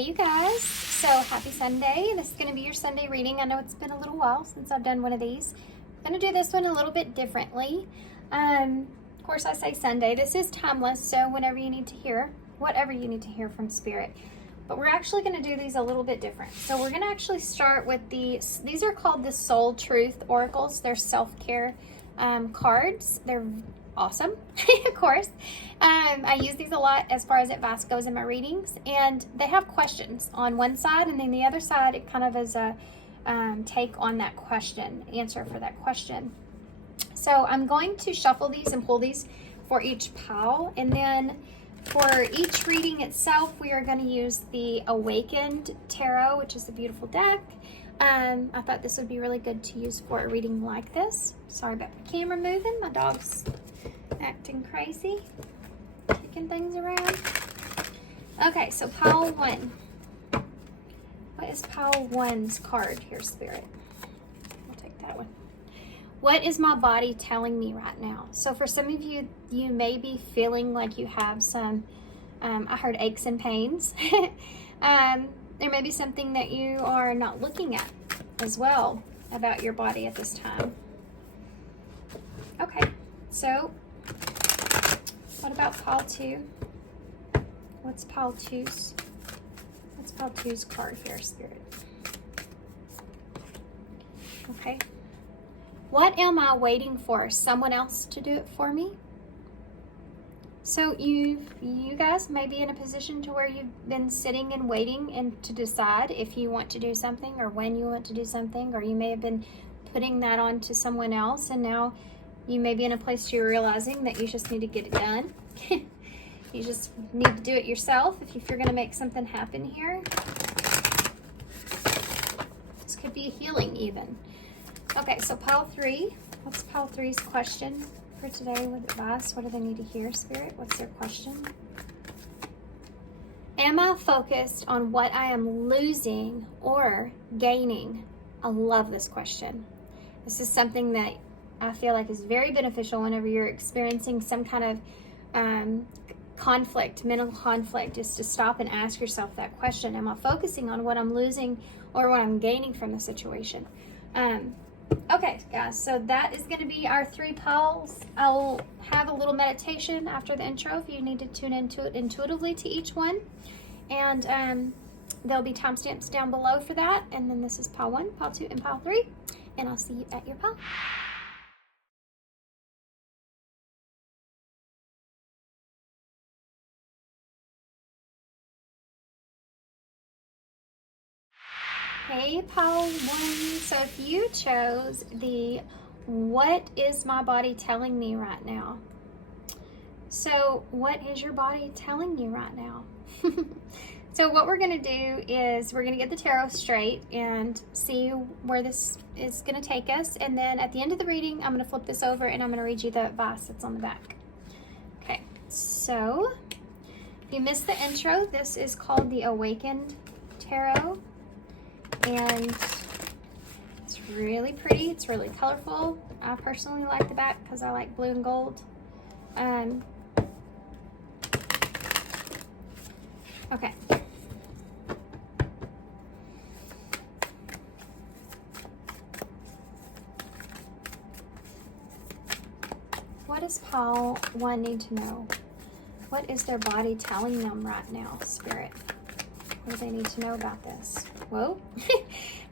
Hey you guys, so happy Sunday. This is going to be your Sunday reading. I know it's been a little while since I've done one of these. I'm going to do this one a little bit differently. Of course I say Sunday. This is timeless, so whatever you need to hear from Spirit. But we're actually going to do these a little bit different. So we're going to actually start with these are called the Soul Truth Oracles. They're self-care cards. They're awesome, of course. I use these a lot as far as advice goes in my readings, and they have questions on one side, and then the other side it kind of is a take on that question, answer for that question. So I'm going to shuffle these and pull these for each pile, and then for each reading itself we are going to use the Awakened Tarot, which is a beautiful deck. I thought this would be really good to use for a reading like this. Sorry about the camera moving. My dog's acting crazy, kicking things around. Okay, so pile 1. What is pile 1's card here, Spirit? I'll take that one. What is my body telling me right now? So for some of you, you may be feeling like you have some, I heard aches and pains. There may be something that you are not looking at as well about your body at this time. Okay, so what about pile 2? What's pile 2's card here, Spirit? Okay. What am I waiting for? Someone else to do it for me? So you guys may be in a position to where you've been sitting and waiting and to decide if you want to do something or when you want to do something, or you may have been putting that on to someone else, and now you may be in a place to realizing that you just need to get it done. You just need to do it yourself if you're going to make something happen here. This could be a healing even. Okay, so pile 3. What's pile 3's question for today with advice? What do they need to hear, Spirit? What's their question? Am I focused on what I am losing or gaining? I love this question. This is something that I feel like is very beneficial whenever you're experiencing some kind of conflict, mental conflict, is to stop and ask yourself that question. Am I focusing on what I'm losing or what I'm gaining from the situation? Okay, guys, so that is going to be our 3 piles. I'll have a little meditation after the intro if you need to tune into it intuitively to each one. And there'll be timestamps down below for that. And then this is pile 1, pile 2, and pile 3. And I'll see you at your pile. Hey, pile 1. So if you chose the what is my body telling me right now? So what is your body telling you right now? So what we're going to do is we're going to get the tarot straight and see where this is going to take us. And then at the end of the reading, I'm going to flip this over and I'm going to read you the advice that's on the back. Okay, so if you missed the intro, this is called the Awakened Tarot. And it's really pretty. It's really colorful. I personally like the back because I like blue and gold. Okay. What does pile 1 need to know? What is their body telling them right now, Spirit? What do they need to know about this? Whoa,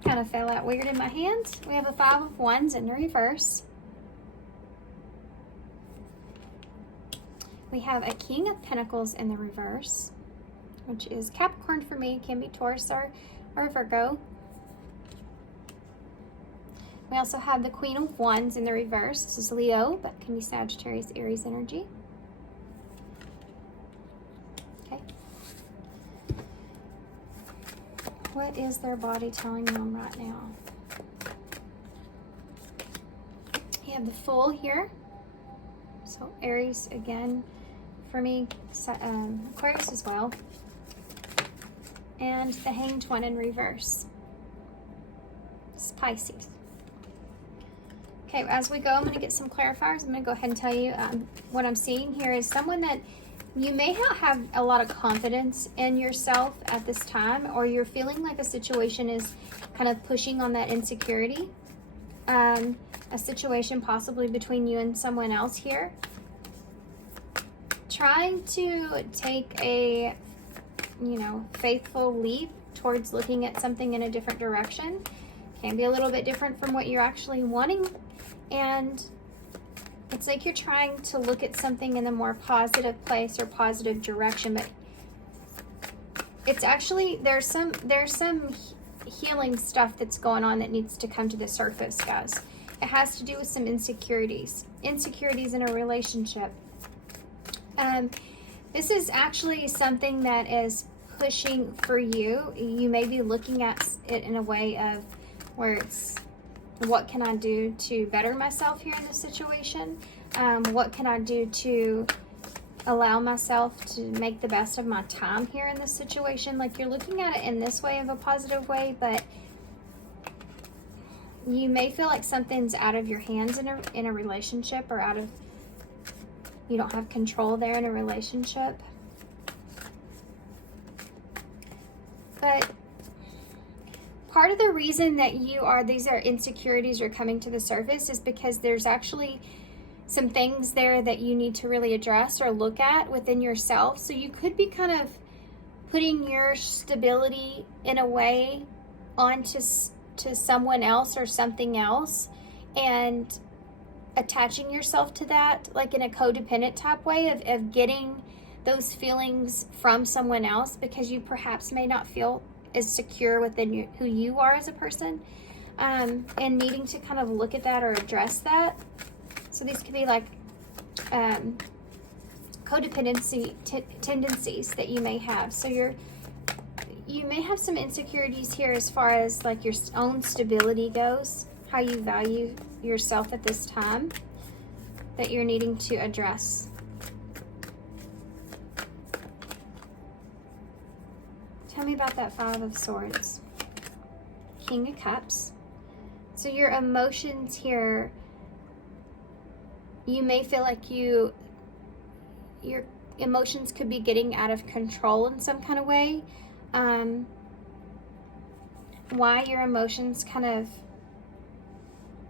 kind of fell out weird in my hands. We have a 5 of Wands in the reverse. We have a King of Pentacles in the reverse, which is Capricorn for me. It can be Taurus or Virgo. We also have the Queen of Wands in the reverse. This is Leo, but can be Sagittarius, Aries energy. Okay. What is their body telling them right now? You have the Fool here. So Aries again for me, Aquarius as well. And the Hanged One in reverse. It's Pisces. Okay, Okay, as we go, I'm going to get some clarifiers. I'm going to go ahead and tell you what I'm seeing here is someone that you may not have a lot of confidence in yourself at this time, or you're feeling like a situation is kind of pushing on that insecurity. A situation possibly between you and someone else here. Trying to take a, faithful leap towards looking at something in a different direction. Can be a little bit different from what you're actually wanting. And it's like you're trying to look at something in a more positive place or positive direction, but it's actually, there's some healing stuff that's going on that needs to come to the surface, guys. It has to do with some insecurities in a relationship. This is actually something that is pushing for you. You may be looking at it in a way of where it's, what can I do to better myself here in this situation? What can I do to allow myself to make the best of my time here in this situation? Like, you're looking at it in this way of a positive way, but you may feel like something's out of your hands in a relationship, or you don't have control there in a relationship. But part of the reason that these insecurities are coming to the surface is because there's actually some things there that you need to really address or look at within yourself. So you could be kind of putting your stability in a way onto someone else or something else, and attaching yourself to that, like in a codependent type way of getting those feelings from someone else, because you perhaps may not feel as secure within who you are as a person, and needing to kind of look at that or address that. So these could be like codependency tendencies that you may have. So you may have some insecurities here as far as like your own stability goes, how you value yourself at this time, that you're needing to address. Tell me about that Five of Swords. King of Cups. So your emotions here, you may feel like your emotions could be getting out of control in some kind of way. Why your emotions kind of,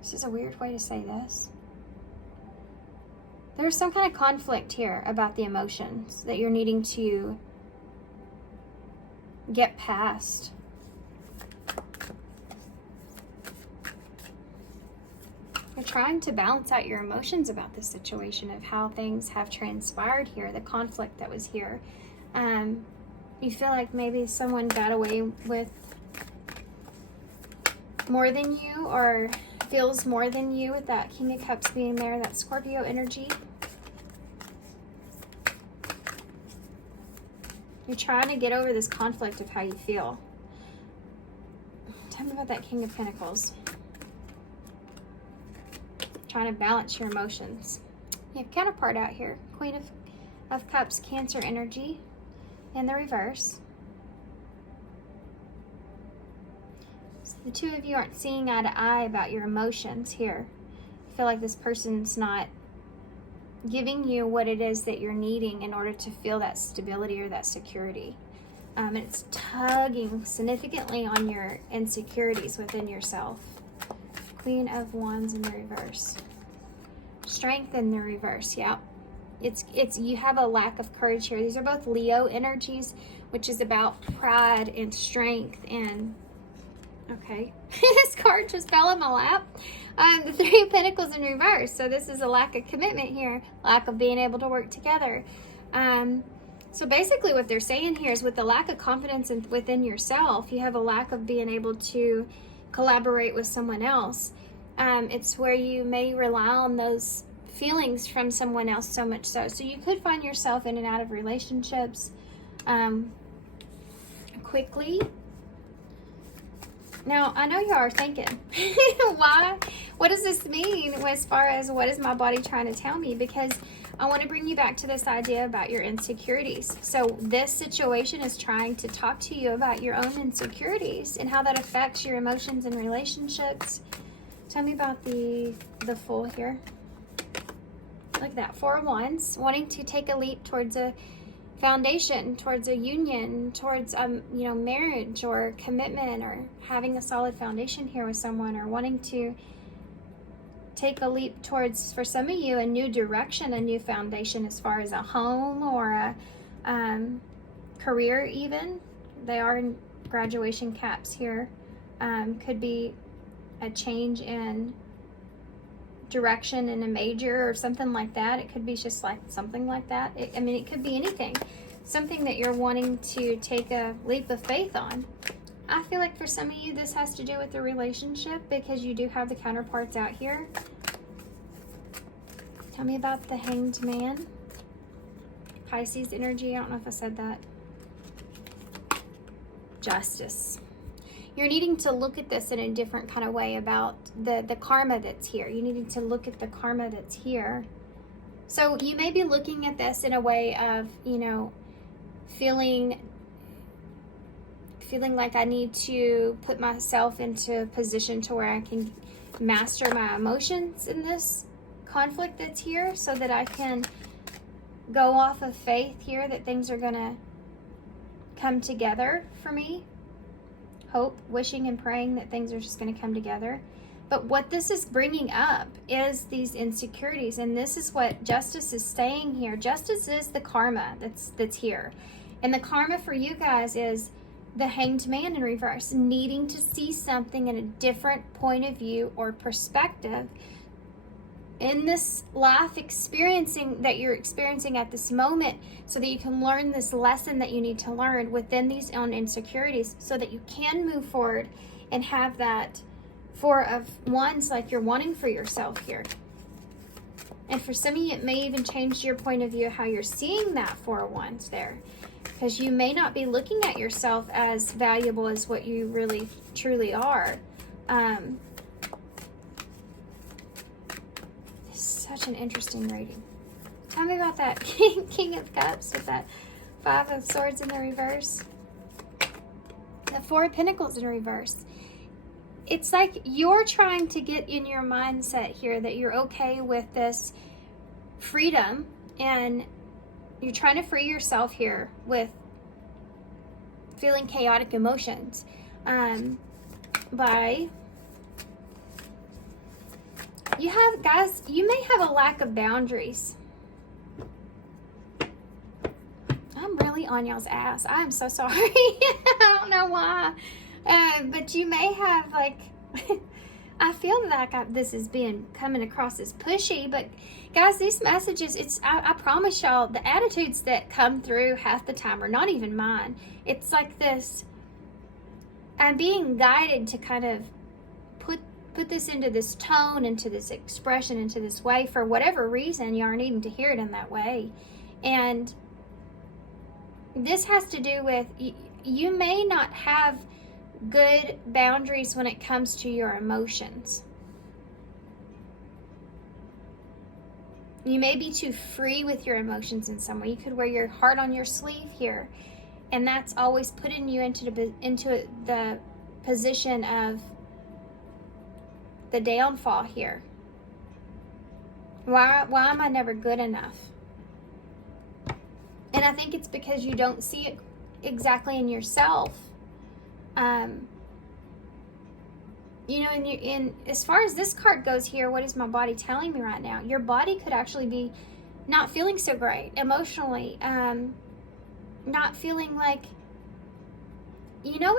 this is a weird way to say this. There's some kind of conflict here about the emotions that you're needing to get past. You're trying to balance out your emotions about this situation of how things have transpired here, the conflict that was here. You feel like maybe someone got away with more than you, or feels more than you, with that King of Cups being there, that Scorpio energy. You're trying to get over this conflict of how you feel. Tell me about that King of Pentacles. Trying to balance your emotions. You have counterpart out here. Queen of Cups, Cancer energy in the reverse. So the two of you aren't seeing eye to eye about your emotions here. You feel like this person's not giving you what it is that you're needing in order to feel that stability or that security. And it's tugging significantly on your insecurities within yourself. Queen of Wands in the reverse. Strength in the reverse, yeah. It's you have a lack of courage here. These are both Leo energies, which is about pride and strength. And okay, this card just fell in my lap. The Three of Pentacles in reverse. So this is a lack of commitment here, lack of being able to work together. So basically what they're saying here is, with the lack of confidence within yourself, you have a lack of being able to collaborate with someone else. It's where you may rely on those feelings from someone else so much so. So you could find yourself in and out of relationships quickly. Now, I know you are thinking, why? What does this mean as far as what is my body trying to tell me? Because I want to bring you back to this idea about your insecurities. So this situation is trying to talk to you about your own insecurities and how that affects your emotions and relationships. Tell me about the Fool here. Look at that, 4 of Wands, wanting to take a leap towards a foundation, towards a union, towards you know, marriage or commitment, or having a solid foundation here with someone, or wanting to take a leap towards, for some of you, a new direction, a new foundation as far as a home or a career even. They are in graduation caps here. Could be a change in direction in a major or something like that. It could be just like something like that. I mean, it could be anything. Something that you're wanting to take a leap of faith on. I feel like for some of you, this has to do with the relationship, because you do have the counterparts out here. Tell me about the Hanged Man. Pisces energy. I don't know if I said that. Justice. You're needing to look at this in a different kind of way about the karma that's here. You needed to look at the karma that's here. So you may be looking at this in a way of, you know, feeling like I need to put myself into a position to where I can master my emotions in this conflict that's here, so that I can go off of faith here that things are going to come together for me. Hope, wishing and praying that things are just going to come together. But what this is bringing up is these insecurities, and this is what Justice is saying here. Justice is the karma that's here. And the karma for you guys is the Hanged Man in reverse, needing to see something in a different point of view or perspective in this life experiencing that you're experiencing at this moment, so that you can learn this lesson that you need to learn within these own insecurities, so that you can move forward and have that 4 of Wands like you're wanting for yourself here. And for some of you, it may even change your point of view, how you're seeing that 4 of Wands there, because you may not be looking at yourself as valuable as what you really truly are. Such an interesting reading. Tell me about that King of Cups with that 5 of Swords in the reverse. The 4 of Pentacles in reverse. It's like you're trying to get in your mindset here that you're okay with this freedom, and you're trying to free yourself here with feeling chaotic emotions by... You have, guys, you may have a lack of boundaries. I'm really on y'all's ass. I am so sorry. I don't know why. But you may have, like, I feel like this is coming across as pushy, but guys, these messages, I promise y'all, the attitudes that come through half the time are not even mine. It's like this, I'm being guided to kind of put this into this tone, into this expression, into this way, for whatever reason you are needing to hear it in that way. And this has to do with, you may not have good boundaries when it comes to your emotions. You may be too free with your emotions in some way. You could wear your heart on your sleeve here, and that's always putting you into the position of the downfall here. Why am I never good enough? And I think it's because you don't see it exactly in yourself. You know, in as far as this card goes here, what is my body telling me right now? Your body could actually be not feeling so great emotionally, not feeling like, you know,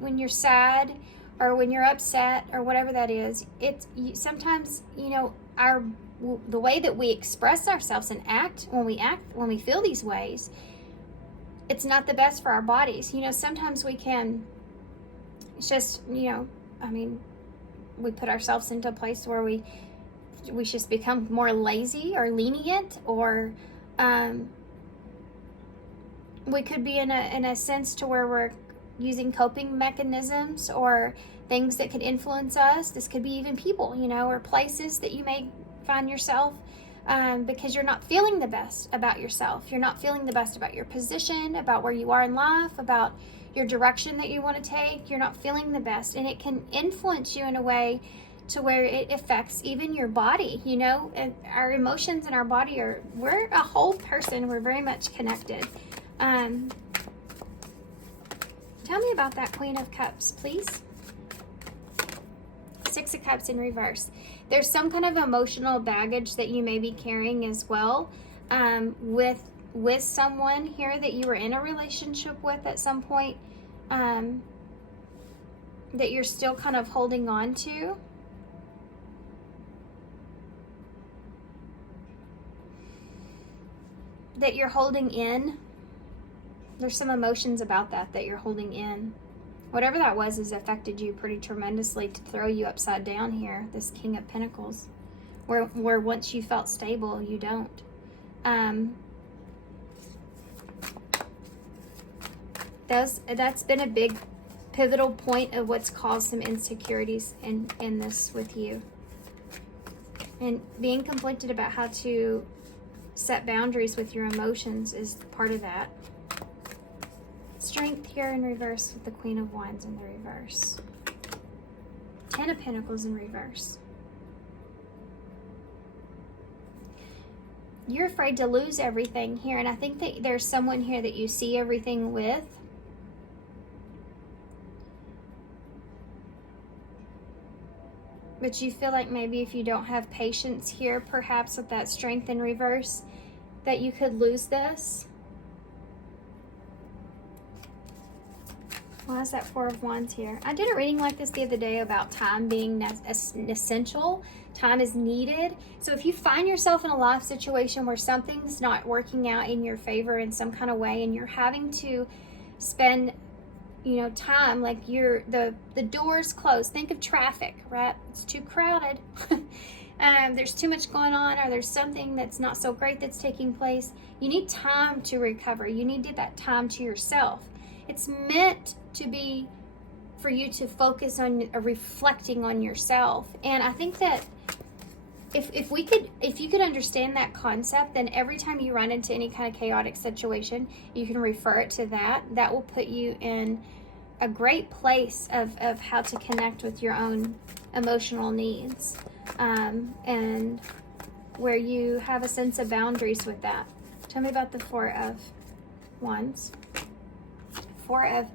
when you're sad or when you're upset or whatever that is, sometimes, you know, the way that we express ourselves and act when we feel these ways, it's not the best for our bodies. You know, sometimes it's just, you know, I mean, we put ourselves into a place where we just become more lazy or lenient, or we could be in a sense to where we're using coping mechanisms or things that could influence us. This could be even people, you know, or places that you may find yourself because you're not feeling the best about yourself. You're not feeling the best about your position, about where you are in life, about your direction that you want to take, you're not feeling the best, and it can influence you in a way to where it affects even your body, you know. And our emotions and our body we're a whole person. We're very much connected. Tell me about that Queen of Cups, please. Six of Cups in reverse. There's some kind of emotional baggage that you may be carrying as well, with someone here that you were in a relationship with at some point, that you're still kind of holding on to. That you're holding in. There's some emotions about that you're holding in. Whatever that was has affected you pretty tremendously to throw you upside down here, this King of Pentacles, where once you felt stable, you don't. That's been a big pivotal point of what's caused some insecurities in this with you. And being conflicted about how to set boundaries with your emotions is part of that. Strength here in reverse with the Queen of Wands in the reverse. 10 of Pentacles in reverse. You're afraid to lose everything here, and I think that there's someone here that you see everything with. But you feel like maybe if you don't have patience here, perhaps with that Strength in reverse, that you could lose this. Why is that Four of Wands here? I did a reading like this the other day about time being essential. Time is needed. So if you find yourself in a life situation where something's not working out in your favor in some kind of way, and you're having to spend, you know, time, like the door's closed. Think of traffic, right? It's too crowded. There's too much going on, or there's something that's not so great that's taking place. You need time to recover. You need that time to yourself. It's meant to be for you to focus on reflecting on yourself. And I think that if you could understand that concept, then every time you run into any kind of chaotic situation, you can refer it to that. That will put you in a great place of how to connect with your own emotional needs, and where you have a sense of boundaries with that. Tell me about the Four of Wands. Four of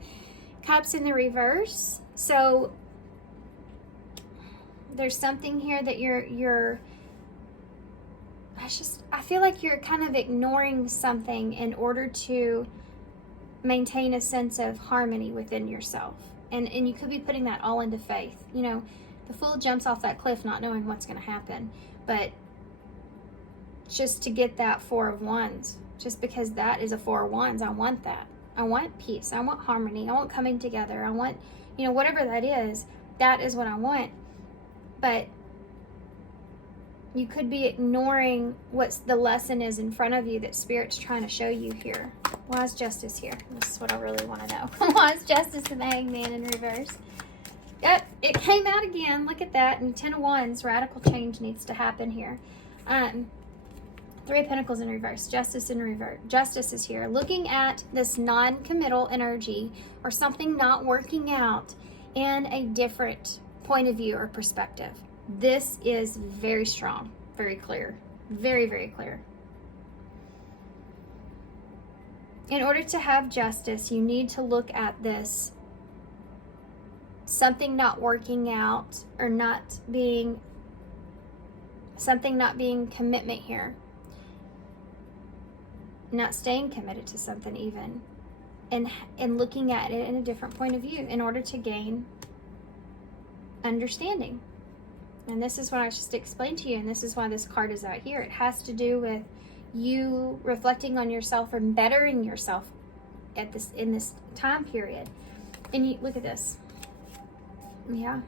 Cups in the reverse. So there's something here that I feel like you're kind of ignoring something in order to maintain a sense of harmony within yourself. And you could be putting that all into faith. You know, the Fool jumps off that cliff not knowing what's going to happen. But just to get that Four of Wands, just because that is a Four of Wands, I want that. I want peace. I want harmony. I want coming together. I want, you know, whatever that is what I want. But you could be ignoring what the lesson is in front of you that Spirit's trying to show you here. Why is Justice here? This is what I really want to know. Why is Justice and the Hangman in reverse? Yep, it came out again. Look at that. And 10 of Wands, radical change needs to happen here. Three of Pentacles in reverse, Justice in reverse. Justice is here. Looking at this non-committal energy or something not working out in a different point of view or perspective. This is very strong, very clear, very, very clear. In order to have justice, you need to look at this something not working out or something not being commitment here. Not staying committed to something even, and looking at it in a different point of view in order to gain understanding. And this is what I just explained to you, and this is why this card is out here. It has to do with you reflecting on yourself and bettering yourself in this time period. And you look at this. Yeah.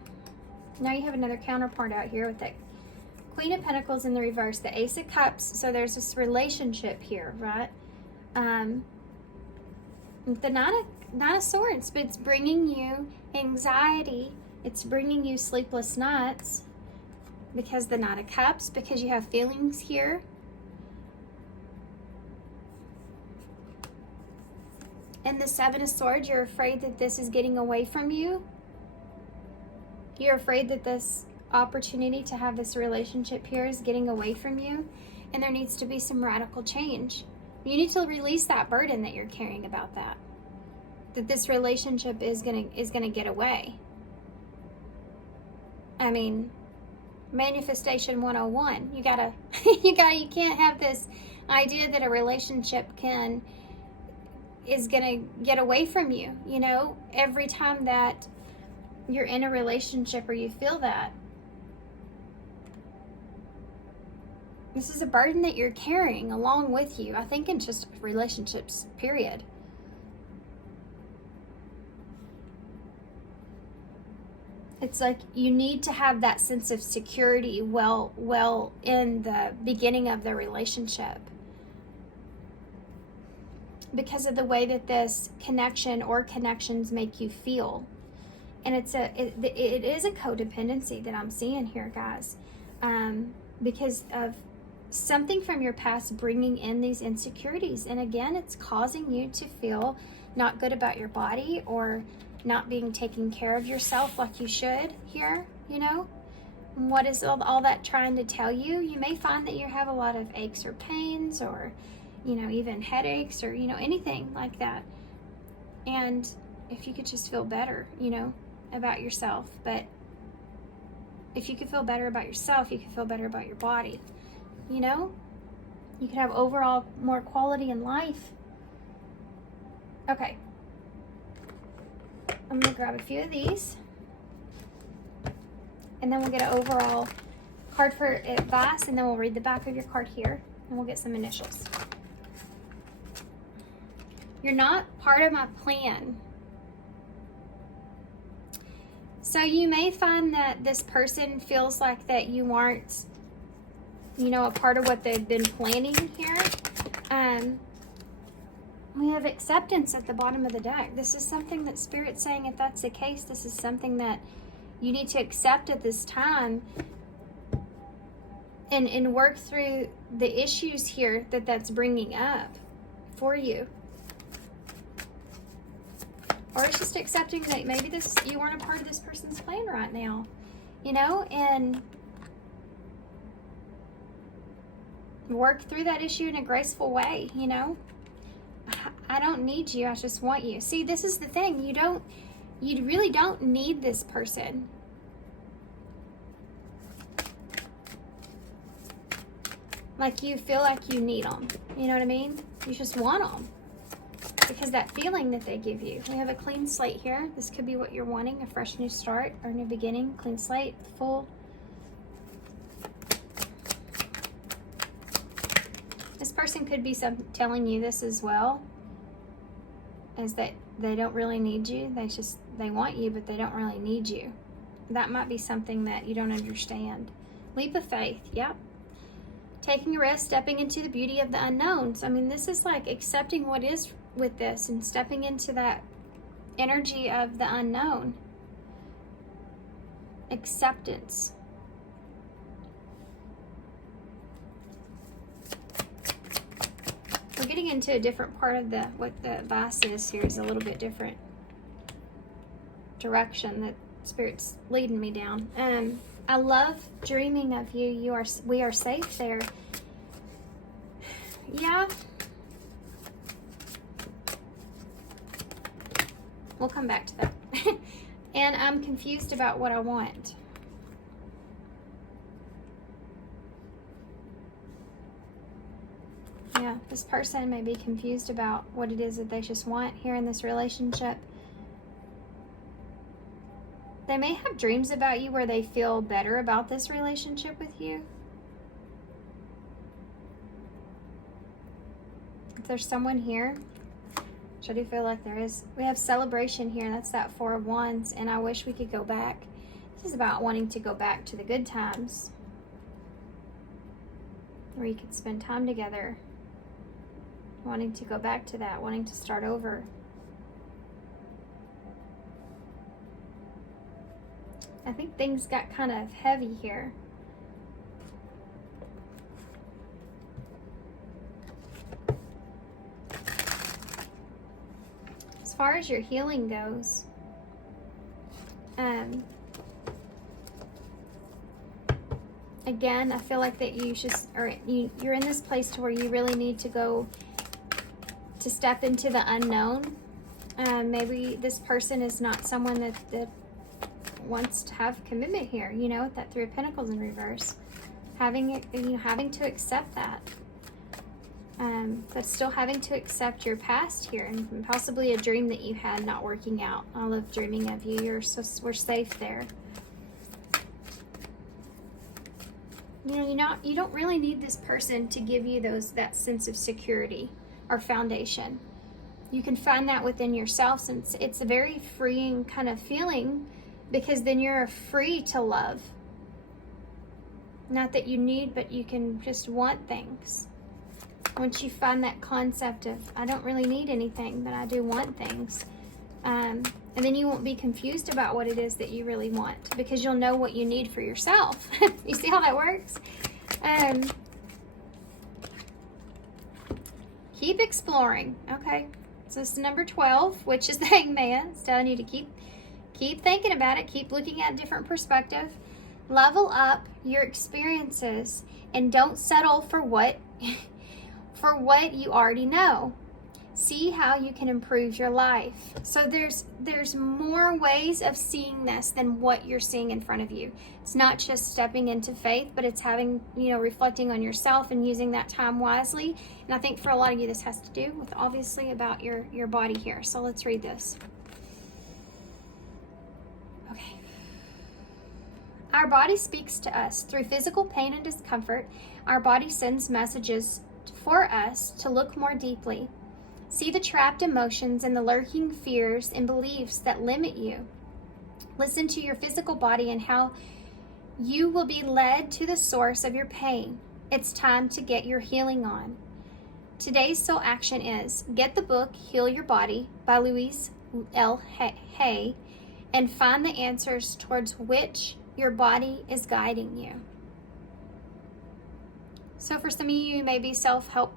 Now you have another counterpart out here with that Queen of Pentacles in the reverse, the Ace of Cups. So there's this relationship here, right? The Nine of Swords, but it's bringing you anxiety. It's bringing you sleepless nights because the Nine of Cups, because you have feelings here. And the Seven of Swords, you're afraid that this is getting away from you. You're afraid that this opportunity to have this relationship here is getting away from you. And there needs to be some radical change. You need to release that burden that you're carrying about that. That this relationship is gonna get away. I mean, manifestation 101. You can't have this idea that a relationship is gonna get away from you. You know, every time that you're in a relationship or you feel that, this is a burden that you're carrying along with you. I think in just relationships, period. It's like you need to have that sense of security well in the beginning of the relationship, because of the way that this connection or connections make you feel. And it is a codependency that I'm seeing here, guys, because of something from your past bringing in these insecurities. And again, it's causing you to feel not good about your body or not being taking care of yourself like you should here, you know. And what is all that trying to tell you? You may find that you have a lot of aches or pains, or, you know, even headaches, or, you know, anything like that. And if you could just feel better, you know, about yourself. But if you could feel better about yourself, you could feel better about your body. You know, you could have overall more quality in life. Okay. I'm going to grab a few of these. And then we'll get an overall card for advice. And then we'll read the back of your card here. And we'll get some initials. You're not part of my plan. So you may find that this person feels like that you aren't, you know, a part of what they've been planning here. We have acceptance at the bottom of the deck. This is something that Spirit's saying, if that's the case, this is something that you need to accept at this time and work through the issues here that's bringing up for you. Or it's just accepting that maybe you weren't a part of this person's plan right now, you know, and work through that issue in a graceful way, you know. I don't need you, I just want you. See, this is the thing. You really don't need this person. Like you feel like you need them. You know what I mean? You just want them. Because that feeling that they give you. We have a clean slate here. This could be what you're wanting, a fresh new start or new beginning. Clean slate, full. This person could be telling you this as well, is that they don't really need you. They want you, but they don't really need you. That might be something that you don't understand. Leap of faith, yep. Taking a risk, stepping into the beauty of the unknown. So, I mean, this is like accepting what is with this and stepping into that energy of the unknown. Acceptance. We're getting into a different part of what the advice is here, is a little bit different direction that Spirit's leading me down. I love dreaming of you. We are safe there. Yeah. We'll come back to that. And I'm confused about what I want. Yeah, this person may be confused about what it is that they just want here in this relationship. They may have dreams about you where they feel better about this relationship with you. If there's someone here, which I do feel like there is, we have celebration here. That's that Four of Wands, and I wish we could go back. This is about wanting to go back to the good times, where you could spend time together. Wanting to go back to that, wanting to start over. I think things got kind of heavy here. far as your healing goes, again, I feel like that you're in this place to where you really need to go to step into the unknown. Maybe this person is not someone that wants to have commitment here, you know, with that Three of Pentacles in reverse. Having to accept that. But still having to accept your past here, and possibly a dream that you had not working out. I love dreaming of you. We're safe there. You know, you don't really need this person to give you that sense of security or foundation. You can find that within yourself, since it's a very freeing kind of feeling, because then you're free to love. Not that you need, but you can just want things. Once you find that concept of, I don't really need anything, but I do want things. And then you won't be confused about what it is that you really want, because you'll know what you need for yourself. You see how that works? Keep exploring. Okay. So this is number 12, which is the Hangman. It's telling you to keep thinking about it. Keep looking at a different perspective. Level up your experiences and don't settle for what you already know. See how you can improve your life. So there's more ways of seeing this than what you're seeing in front of you. It's not just stepping into faith, but it's having, reflecting on yourself and using that time wisely. And I think for a lot of you, this has to do with, obviously, about your body here. So let's read this. Okay. Our body speaks to us through physical pain and discomfort. Our body sends messages for us to look more deeply. See the trapped emotions and the lurking fears and beliefs that limit you. Listen to your physical body and how you will be led to the source of your pain. It's time to get your healing on. Today's soul action is get the book Heal Your Body by Louise L. Hay and find the answers towards which your body is guiding you. So for some of you may be self-help,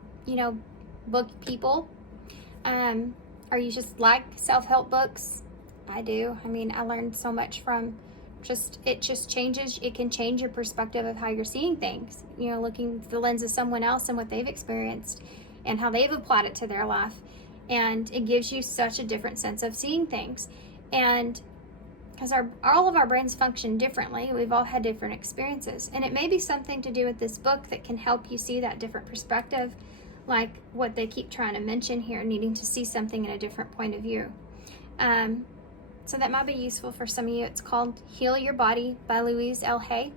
book people. Or you just like self-help books. I do. I learned so much from it just changes. It can change your perspective of how you're seeing things. Looking through the lens of someone else and what they've experienced and how they've applied it to their life. And it gives you such a different sense of seeing things. And because all of our brains function differently, we've all had different experiences. And it may be something to do with this book that can help you see that different perspective, like what they keep trying to mention here, needing to see something in a different point of view. So that might be useful for some of you. It's called Heal Your Body by Louise L. Hay.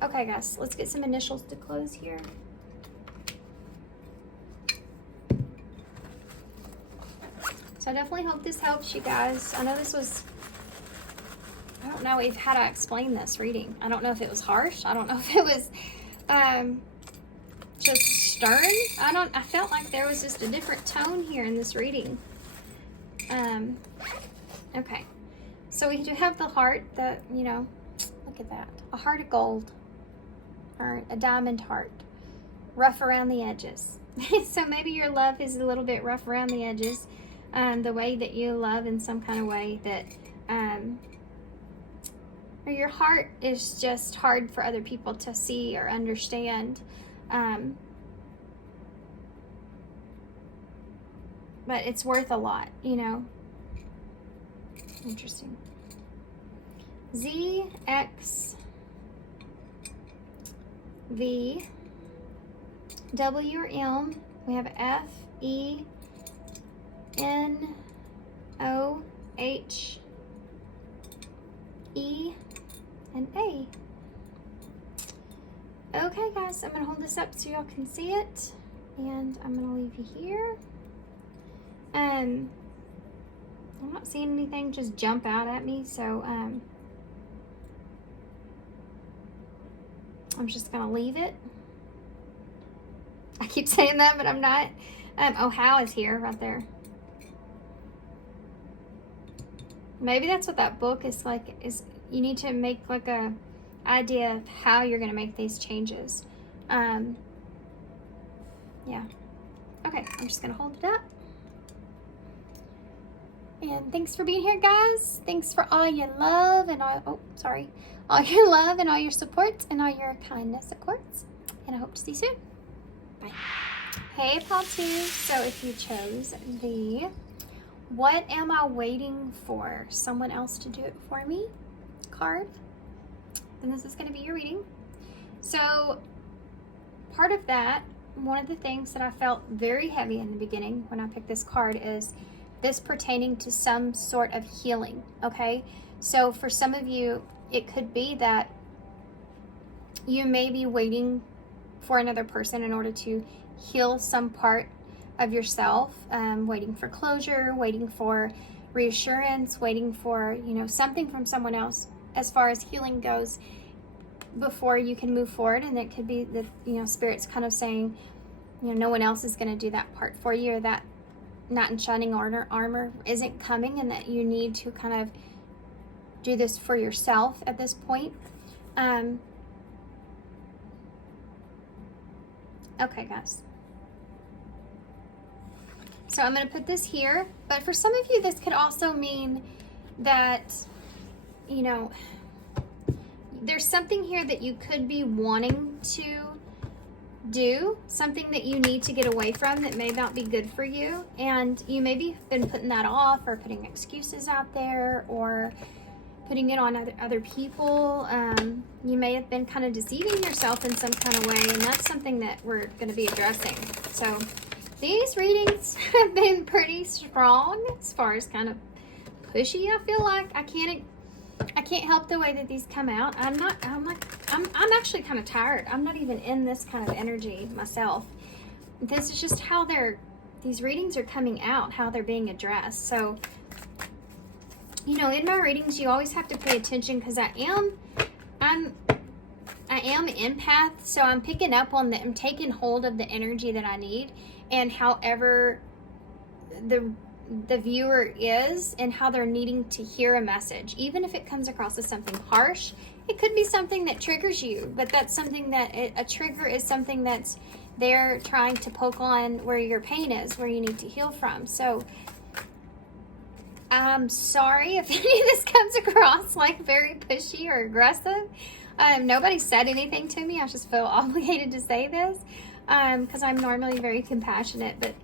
Okay, guys, let's get some initials to close here. So I definitely hope this helps you guys. I know this was, I don't know how to explain this reading. I don't know if it was harsh. I don't know if it was just stern. I felt like there was just a different tone here in this reading. Okay. So we do have the heart that, look at that. A heart of gold. Or a diamond heart. Rough around the edges. So maybe your love is a little bit rough around the edges. The way that you love in some kind of way that, or your heart is just hard for other people to see or understand. But it's worth a lot, Interesting. Z, X, V, W or M. We have F, E, N, O, H, E, and A. Okay, guys, I'm going to hold this up so y'all can see it. And I'm going to leave you here. I'm not seeing anything just jump out at me, so I'm just going to leave it. I keep saying that, but I'm not. Oh, how is here, right there. Maybe that's what that book is like, is you need to make like a idea of how you're going to make these changes. Yeah. Okay, I'm just gonna hold it up. And thanks for being here, guys. Thanks for all your love and all your love and all your support and all your kindness, of course. And I hope to see you soon. Bye. Hey, Pal 2. So if you chose the "What am I waiting for someone else to do it for me" card, then this is going to be your reading. So part of that, one of the things that I felt very heavy in the beginning when I picked this card is this pertaining to some sort of healing, okay? So for some of you, it could be that you may be waiting for another person in order to heal some part of yourself, waiting for closure, waiting for reassurance, waiting for, something from someone else as far as healing goes before you can move forward. And it could be that, Spirit's kind of saying, no one else is going to do that part for you, or that knight in shining armor isn't coming, and that you need to kind of do this for yourself at this point. Okay, guys. So I'm going to put this here, but for some of you, this could also mean that, there's something here that you could be wanting to do, something that you need to get away from that may not be good for you, and you maybe have been putting that off, or putting excuses out there, or putting it on other people. You may have been kind of deceiving yourself in some kind of way, and that's something that we're going to be addressing. So these readings have been pretty strong as far as kind of pushy. I feel like I can't help the way that these come out. I'm actually kind of tired. I'm not even in this kind of energy myself. This is just how these readings are coming out, how they're being addressed. So, in my readings, you always have to pay attention, because I am an empath, so I'm picking up on I'm taking hold of the energy that I need, and however the viewer is, and how they're needing to hear a message. Even if it comes across as something harsh, it could be something that triggers you, but that's something that a trigger is something that's they're trying to poke on where your pain is, where you need to heal from. So I'm sorry if any of this comes across like very pushy or aggressive. Nobody said anything to me. I just feel obligated to say this because I'm normally very compassionate, but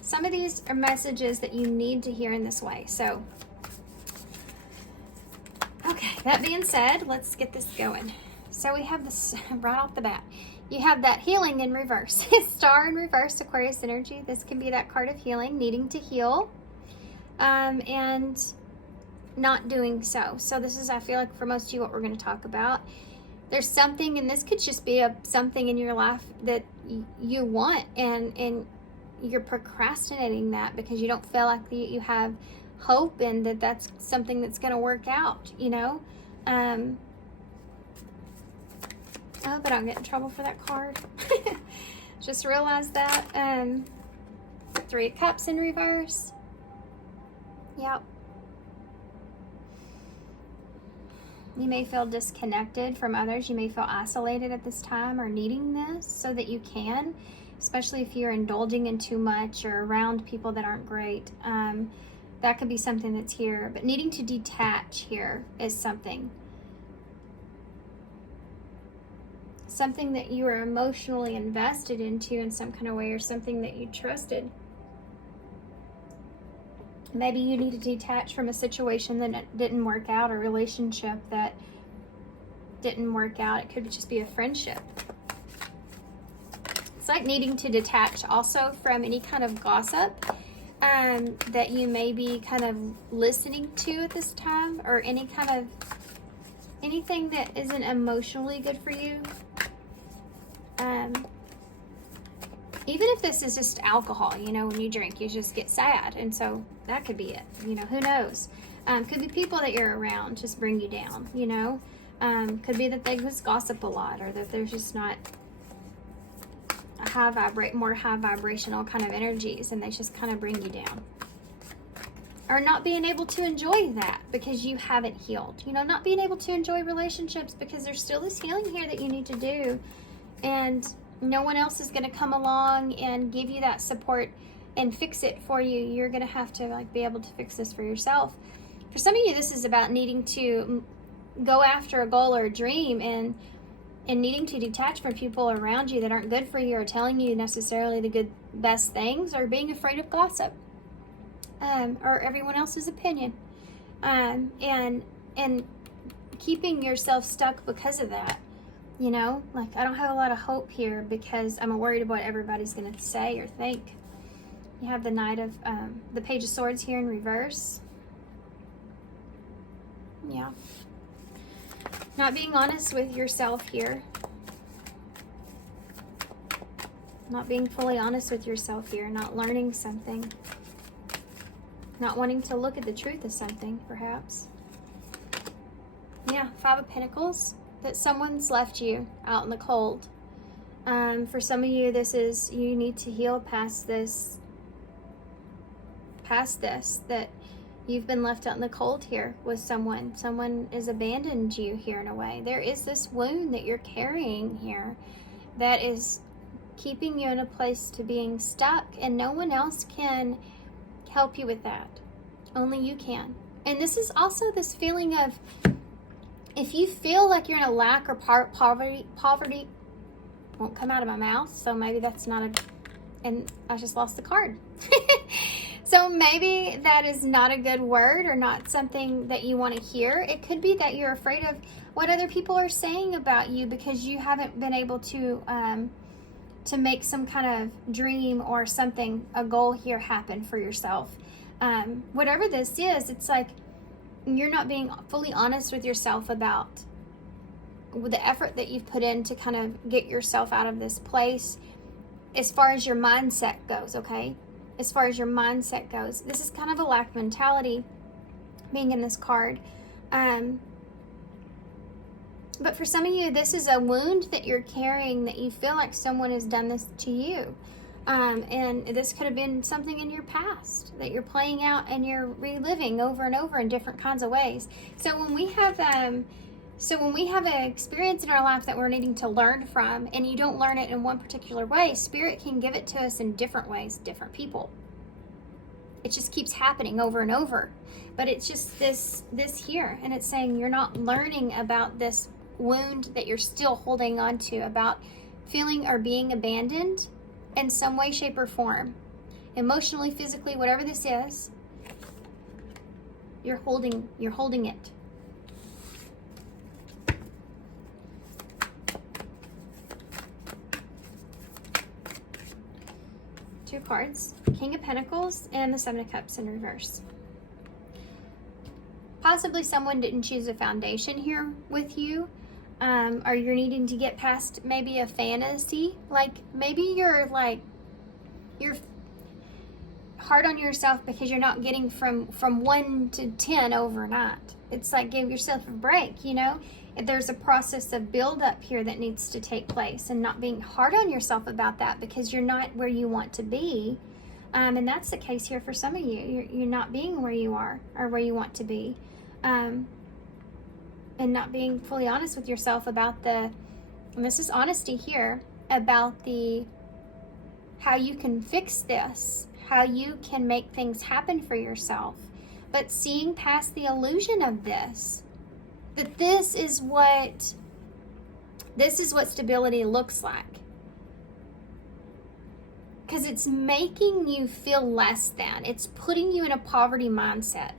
some of these are messages that you need to hear in this way. So, okay, that being said, let's get this going. So we have this right off the bat. You have that healing in reverse. Star in reverse, Aquarius energy. This can be that card of healing, needing to heal, and not doing so. So this is, I feel like, for most of you, what we're going to talk about. There's something, and this could just be something in your life that you want, and you're procrastinating that because you don't feel like you have hope, and that's something that's going to work out, I hope I don't get in trouble for that card. Just realize that. 3 of Cups in reverse. Yep. You may feel disconnected from others. You may feel isolated at this time, or needing this so that you can, especially if you're indulging in too much or around people that aren't great. That could be something that's here. But needing to detach here is something that you are emotionally invested into in some kind of way, or something that you trusted. Maybe you need to detach from a situation that didn't work out, a relationship that didn't work out. It could just be a friendship. It's like needing to detach also from any kind of gossip that you may be kind of listening to at this time, or anything that isn't emotionally good for you. Even if this is just alcohol, when you drink, you just get sad. And so that could be it. Who knows? Could be people that you're around just bring you down, Could be that they just gossip a lot, or that there's just not more high vibrational kind of energies, and they just kind of bring you down. Or not being able to enjoy that because you haven't healed. Not being able to enjoy relationships because there's still this healing here that you need to do. And No one else is going to come along and give you that support and fix it for you. You're going to have to like be able to fix this for yourself. For some of you, this is about needing to go after a goal or a dream and needing to detach from people around you that aren't good for you or telling you necessarily the best things, or being afraid of gossip, or everyone else's opinion, and keeping yourself stuck because of that. You know, like, I don't have a lot of hope here because I'm worried about what everybody's going to say or think. You have the Knight of, the Page of Swords here in reverse. Yeah. Not being honest with yourself here. Not being fully honest with yourself here. Not learning something. Not wanting to look at the truth of something, perhaps. Yeah, Five of Pentacles. That someone's left you out in the cold. For some of you, this is, you need to heal past this. That you've been left out in the cold here with someone. Someone has abandoned you here in a way. There is this wound that you're carrying here that is keeping you in a place to being stuck, and no one else can help you with that. Only you can. And this is also this feeling of, if you feel like you're in a lack or poverty won't come out of my mouth, so maybe that's not and I just lost the card. So maybe that is not a good word or not something that you want to hear. It could be that you're afraid of what other people are saying about you because you haven't been able to make some kind of dream or something, a goal here happen for yourself. Whatever this is, it's like you're not being fully honest with yourself about the effort that you've put in to kind of get yourself out of this place as far as your mindset goes, okay? As far as your mindset goes. This is kind of a lack mentality being in this card. But for some of you, this is a wound that you're carrying that you feel like someone has done this to you. And this could have been something in your past that you're playing out and you're reliving over and over in different kinds of ways. So when we have an experience in our life that we're needing to learn from, and you don't learn it in one particular way, Spirit can give it to us in different ways, different people. It just keeps happening over and over. But it's just this here, and it's saying you're not learning about this wound that you're still holding on to, about feeling or being abandoned in some way, shape, or form. Emotionally, physically, whatever this is, you're holding it. Two cards, King of Pentacles and the Seven of Cups in reverse. Possibly someone didn't choose a foundation here with you, or you're needing to get past maybe a fantasy. Like maybe you're hard on yourself because you're not getting from 1 to 10 overnight. It's like give yourself a break, you know? There's a process of build-up here that needs to take place, and not being hard on yourself about that because you're not where you want to be. And that's the case here for some of you. You're not being where you are or where you want to be. And not being fully honest with yourself about and this is honesty here, about how you can fix this, how you can make things happen for yourself. But seeing past the illusion of this, that this is what stability looks like. Because it's making you feel less than. It's putting you in a poverty mindset.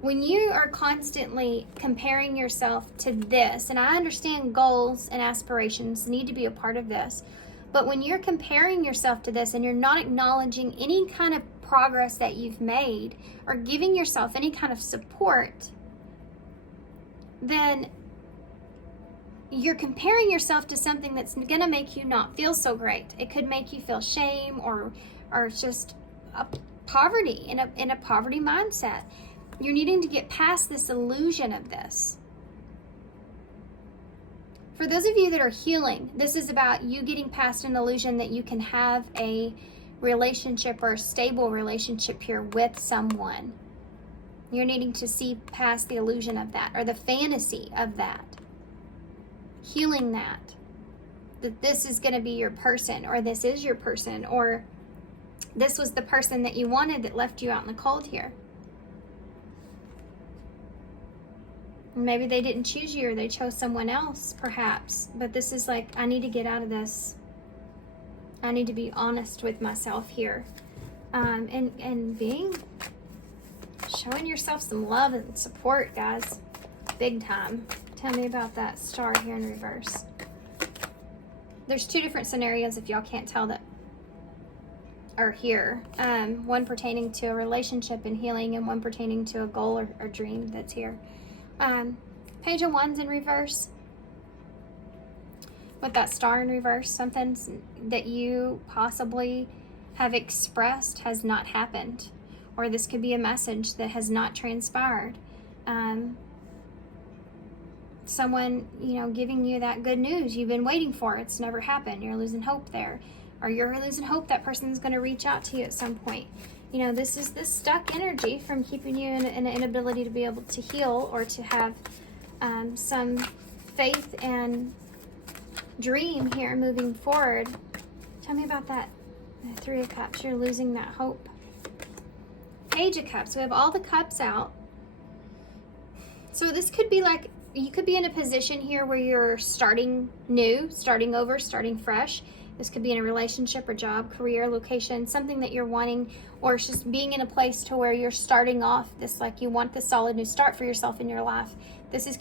When you are constantly comparing yourself to this, and I understand goals and aspirations need to be a part of this, but when you're comparing yourself to this and you're not acknowledging any kind of progress that you've made or giving yourself any kind of support, then you're comparing yourself to something that's going to make you not feel so great. It could make you feel shame or just a poverty, in a poverty mindset. You're needing to get past this illusion of this. For those of you that are healing, this is about you getting past an illusion that you can have a relationship or a stable relationship here with someone. You're needing to see past the illusion of that, or the fantasy of that. Healing that. that this is going to be your person, or this is your person, or this was the person that you wanted that left you out in the cold here. Maybe they didn't choose you, or they chose someone else, perhaps. But this is like, I need to get out of this. I need to be honest with myself here. And showing yourself some love and support, guys. Big time. Tell me about that star here in reverse. There's two different scenarios, if y'all can't tell, that are here. One pertaining to a relationship and healing, and one pertaining to a goal or dream that's here. Page of Wands in reverse. With that star in reverse, something that you possibly have expressed has not happened. Or this could be a message that has not transpired. Someone, giving you that good news you've been waiting for. It's never happened. You're losing hope there. Or you're losing hope that person's going to reach out to you at some point. This is this stuck energy from keeping you in an inability to be able to heal, or to have some faith and dream here moving forward. Tell me about that. The Three of Cups. You're losing that hope. Page of Cups. We have all the cups out. So this could be like, you could be in a position here where you're starting new, starting over, starting fresh. This could be in a relationship or job, career, location, something that you're wanting, or it's just being in a place to where you're starting off this, like you want this solid new start for yourself in your life.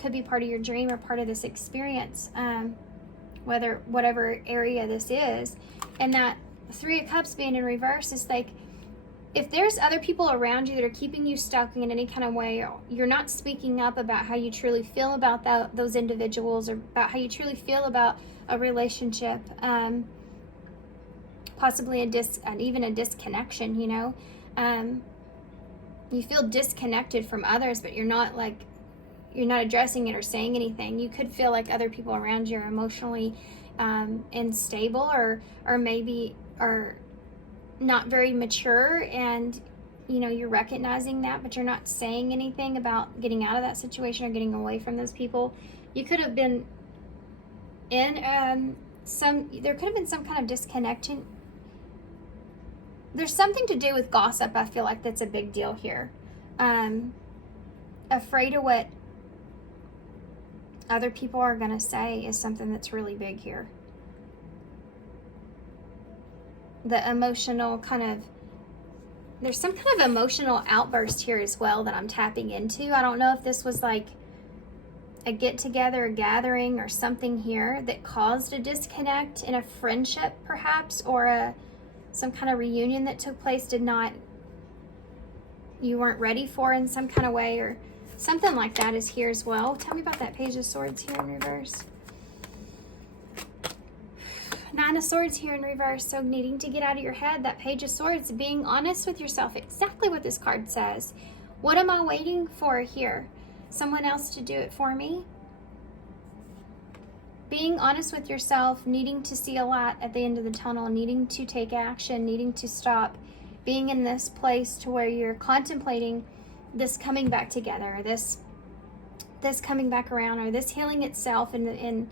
Could be part of your dream or part of this experience, whatever area this is. And that Three of Cups being in reverse is like, if there's other people around you that are keeping you stuck in any kind of way, you're not speaking up about how you truly feel about those individuals, or about how you truly feel about a relationship, possibly even a disconnection, you feel disconnected from others, but you're not addressing it or saying anything. You could feel like other people around you are emotionally unstable, or maybe are not very mature, and you're recognizing that, but you're not saying anything about getting out of that situation or getting away from those people. You could have been in there could have been some kind of disconnection. There's something to do with gossip, I feel like, that's a big deal here. Afraid of what other people are going to say is something that's really big here. The emotional there's some kind of emotional outburst here as well that I'm tapping into. I don't know if this was like a get-together, a gathering, or something here that caused a disconnect in a friendship, perhaps, or some kind of reunion that took place you weren't ready for in some kind of way, or something like that is here as well. Tell me about that Page of Swords here in reverse. Nine of Swords here in reverse. So needing to get out of your head. That Page of Swords, being honest with yourself. Exactly what this card says. What am I waiting for here? Someone else to do it for me? Being honest with yourself, needing to see a light at the end of the tunnel, needing to take action, needing to stop, being in this place to where you're contemplating this coming back together, this coming back around, or this healing itself, and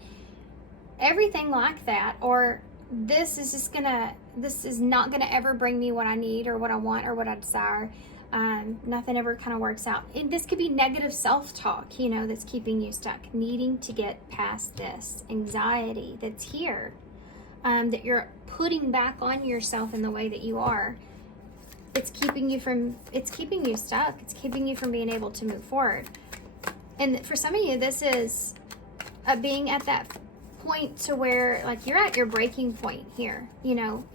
everything like that. Or this is not gonna ever bring me what I need, or what I want, or what I desire. Nothing ever kind of works out. And this could be negative self-talk, that's keeping you stuck, needing to get past this anxiety that's here, that you're putting back on yourself in the way that you are. It's keeping you stuck. It's keeping you from being able to move forward. And for some of you, this is being at that point to where, like, you're at your breaking point here,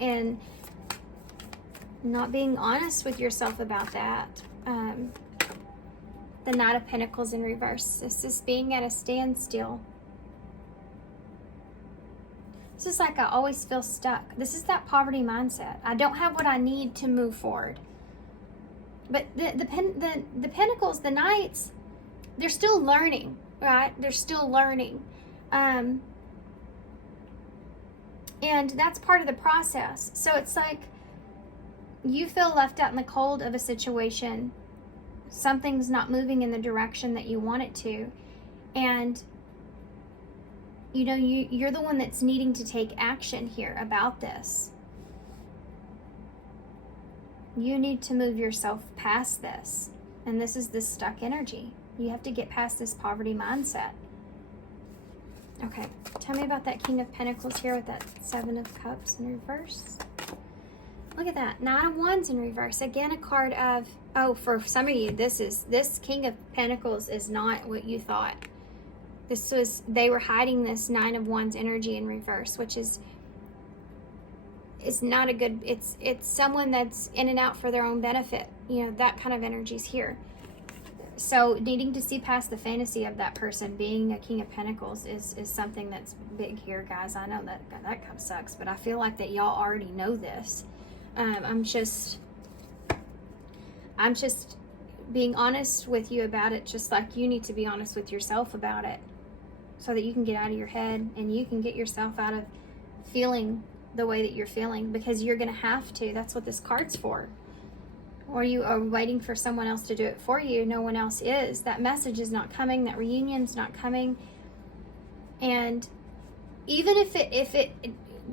and not being honest with yourself about that. The Knight of Pentacles in reverse. This is being at a standstill. This is like, I always feel stuck. This is that poverty mindset. I don't have what I need to move forward. But the Pentacles, the Knights, they're still learning, right? They're still learning. And that's part of the process. So it's like, you feel left out in the cold of a situation. Something's not moving in the direction that you want it to. And You know, you're the one that's needing to take action here about this. You need to move yourself past this. And this is this stuck energy. You have to get past this poverty mindset. Okay, tell me about that King of Pentacles here with that Seven of Cups in reverse. Look at that, Nine of Wands in reverse. Again, a card of, oh, for some of you, this King of Pentacles is not what you thought. This was, they were hiding this Nine of Wands energy in reverse, which is not a good, it's someone that's in and out for their own benefit. You know, that kind of energy's here. So needing to see past the fantasy of that person being a King of Pentacles is something that's big here, guys. I know that kind of sucks, but I feel like that y'all already know this. I'm just being honest with you about it, just like you need to be honest with yourself about it, so that you can get out of your head and you can get yourself out of feeling the way that you're feeling, because you're going to have to. That's what this card's for. Or you are waiting for someone else to do it for you. No one else is. That message is not coming. That reunion's not coming. And even if it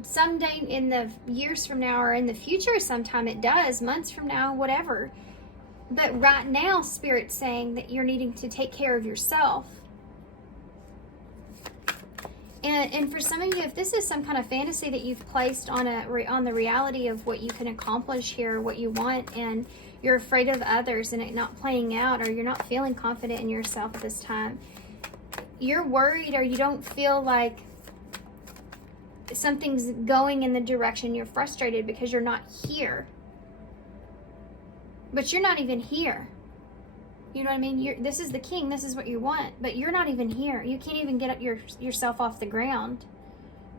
someday in the years from now or in the future sometime it does, months from now, whatever. But right now, Spirit's saying that you're needing to take care of yourself. And for some of you, if this is some kind of fantasy that you've placed on the reality of what you can accomplish here, what you want, and you're afraid of others and it not playing out, or you're not feeling confident in yourself at this time, you're worried, or you don't feel like something's going in the direction, you're frustrated because you're not here. But you're not even here. You know what I mean? This is the king. This is what you want. But you're not even here. You can't even get yourself off the ground.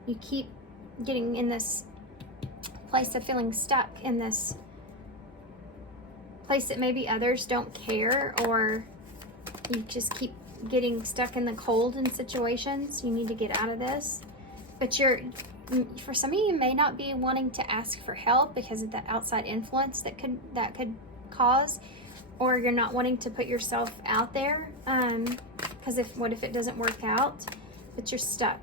You keep getting in this place of feeling stuck, in this place that maybe others don't care, or you just keep getting stuck in the cold in situations. You need to get out of this. But for some of you, may not be wanting to ask for help because of the outside influence that could cause. Or you're not wanting to put yourself out there, because what if it doesn't work out? But you're stuck.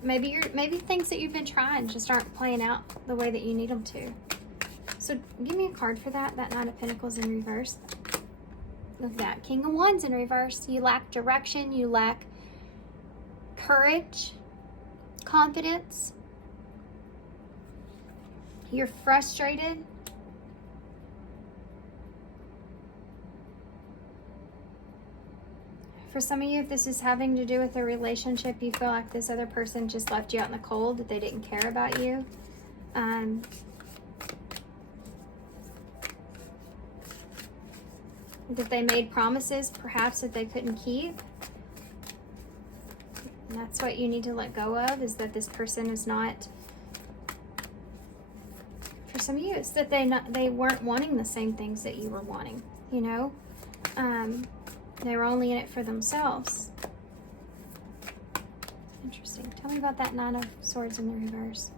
Maybe things that you've been trying just aren't playing out the way that you need them to. So give me a card for that Nine of Pentacles in reverse. Look at that, King of Wands in reverse. You lack direction. You lack courage, confidence. You're frustrated. For some of you, if this is having to do with a relationship, you feel like this other person just left you out in the cold, that they didn't care about you. That they made promises, perhaps, that they couldn't keep. And that's what you need to let go of, is that this person is not... For some of you, it's that they weren't wanting the same things that you were wanting, you know? They were only in it for themselves. Interesting. Tell me about that Nine of Swords in the reverse.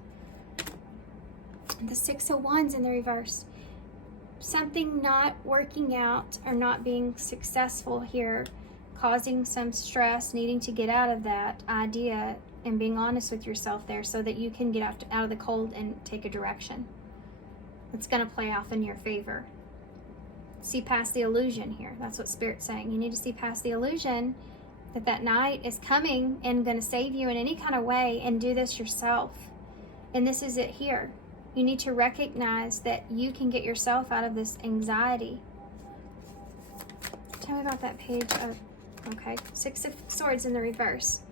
The Six of Wands in the reverse. Something not working out or not being successful here, causing some stress, needing to get out of that idea and being honest with yourself there, so that you can get out of the cold and take a direction. It's going to play off in your favor. See past the illusion here. That's what Spirit's saying. You need to see past the illusion that knight is coming and going to save you in any kind of way, and do this yourself. And this is it here. You need to recognize that you can get yourself out of this anxiety. Tell me about that page of, okay, Six of Swords in the reverse.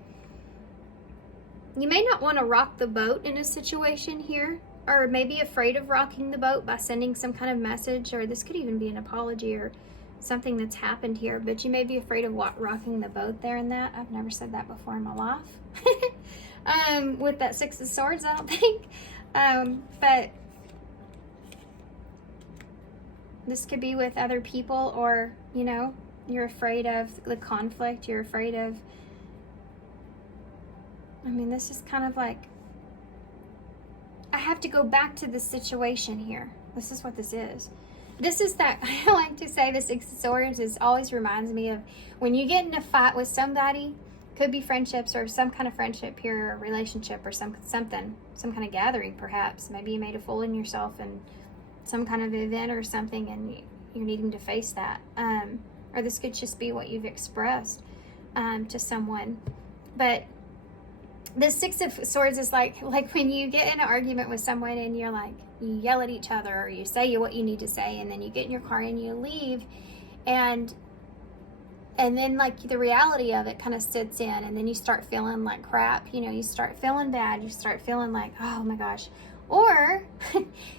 You may not want to rock the boat in a situation here, or maybe afraid of rocking the boat by sending some kind of message, or this could even be an apology or something that's happened here, but you may be afraid of rocking the boat there in that. I've never said that before in my life. With that Six of Swords, I don't think. But this could be with other people, or, you know, you're afraid of the conflict. You're afraid of, I mean, this is kind of like, I have to go back to the situation here. This is what this is. This is that, I like to say the Six of Swords always reminds me of when you get in a fight with somebody, Could be friendships or some kind of friendship here, or relationship, or some kind of gathering perhaps. Maybe you made a fool in yourself in some kind of event or something, and you're needing to face that. Or this could just be what you've expressed to someone. But the Six of Swords is like when you get in an argument with someone and you're like, you yell at each other, or you say what you need to say, and then you get in your car and you leave, and then like the reality of it kind of sits in, and then you start feeling like crap. You start feeling bad. You start feeling like, oh my gosh. Or,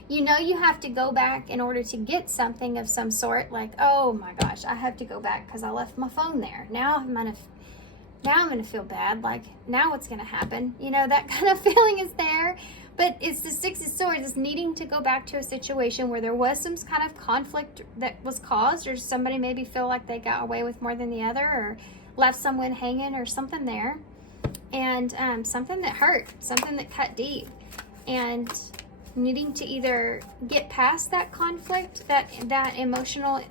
you have to go back in order to get something of some sort. Like, oh my gosh, I have to go back because I left my phone there. Now I'm gonna feel bad. Like, now what's gonna happen? That kind of feeling is there. But it's the Six of Swords. It's needing to go back to a situation where there was some kind of conflict that was caused, or somebody maybe feel like they got away with more than the other, or left someone hanging, or something there. And something that hurt, something that cut deep. And needing to either get past that conflict, that emotional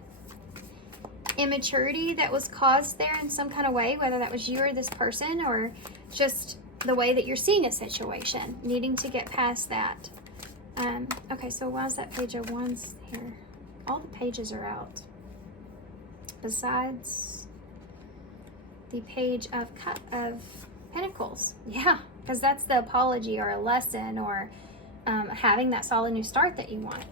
immaturity that was caused there in some kind of way, whether that was you or this person, or just the way that you're seeing a situation, needing to get past that. Okay, so why is that Page of Wands here? All the pages are out. Besides the Page of Pentacles. Yeah, because that's the apology or a lesson, or having that solid new start that you want.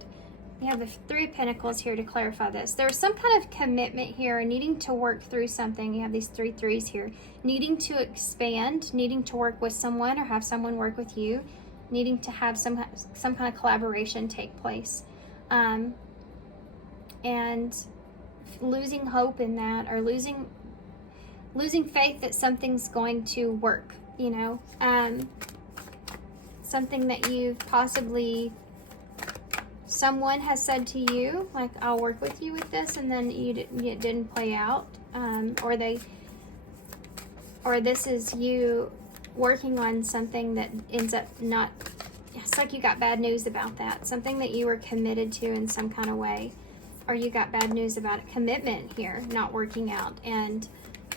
You have the Three of Pentacles here to clarify this. There's some kind of commitment here, needing to work through something. You have these 3 threes here. Needing to expand, needing to work with someone or have someone work with you, needing to have some kind of collaboration take place. And losing hope in that, or losing faith that something's going to work, something that you've possibly, someone has said to you, like, I'll work with you with this, and then it didn't play out, or this is you working on something that ends up not, it's like you got bad news about that, something that you were committed to in some kind of way, or you got bad news about commitment here not working out, and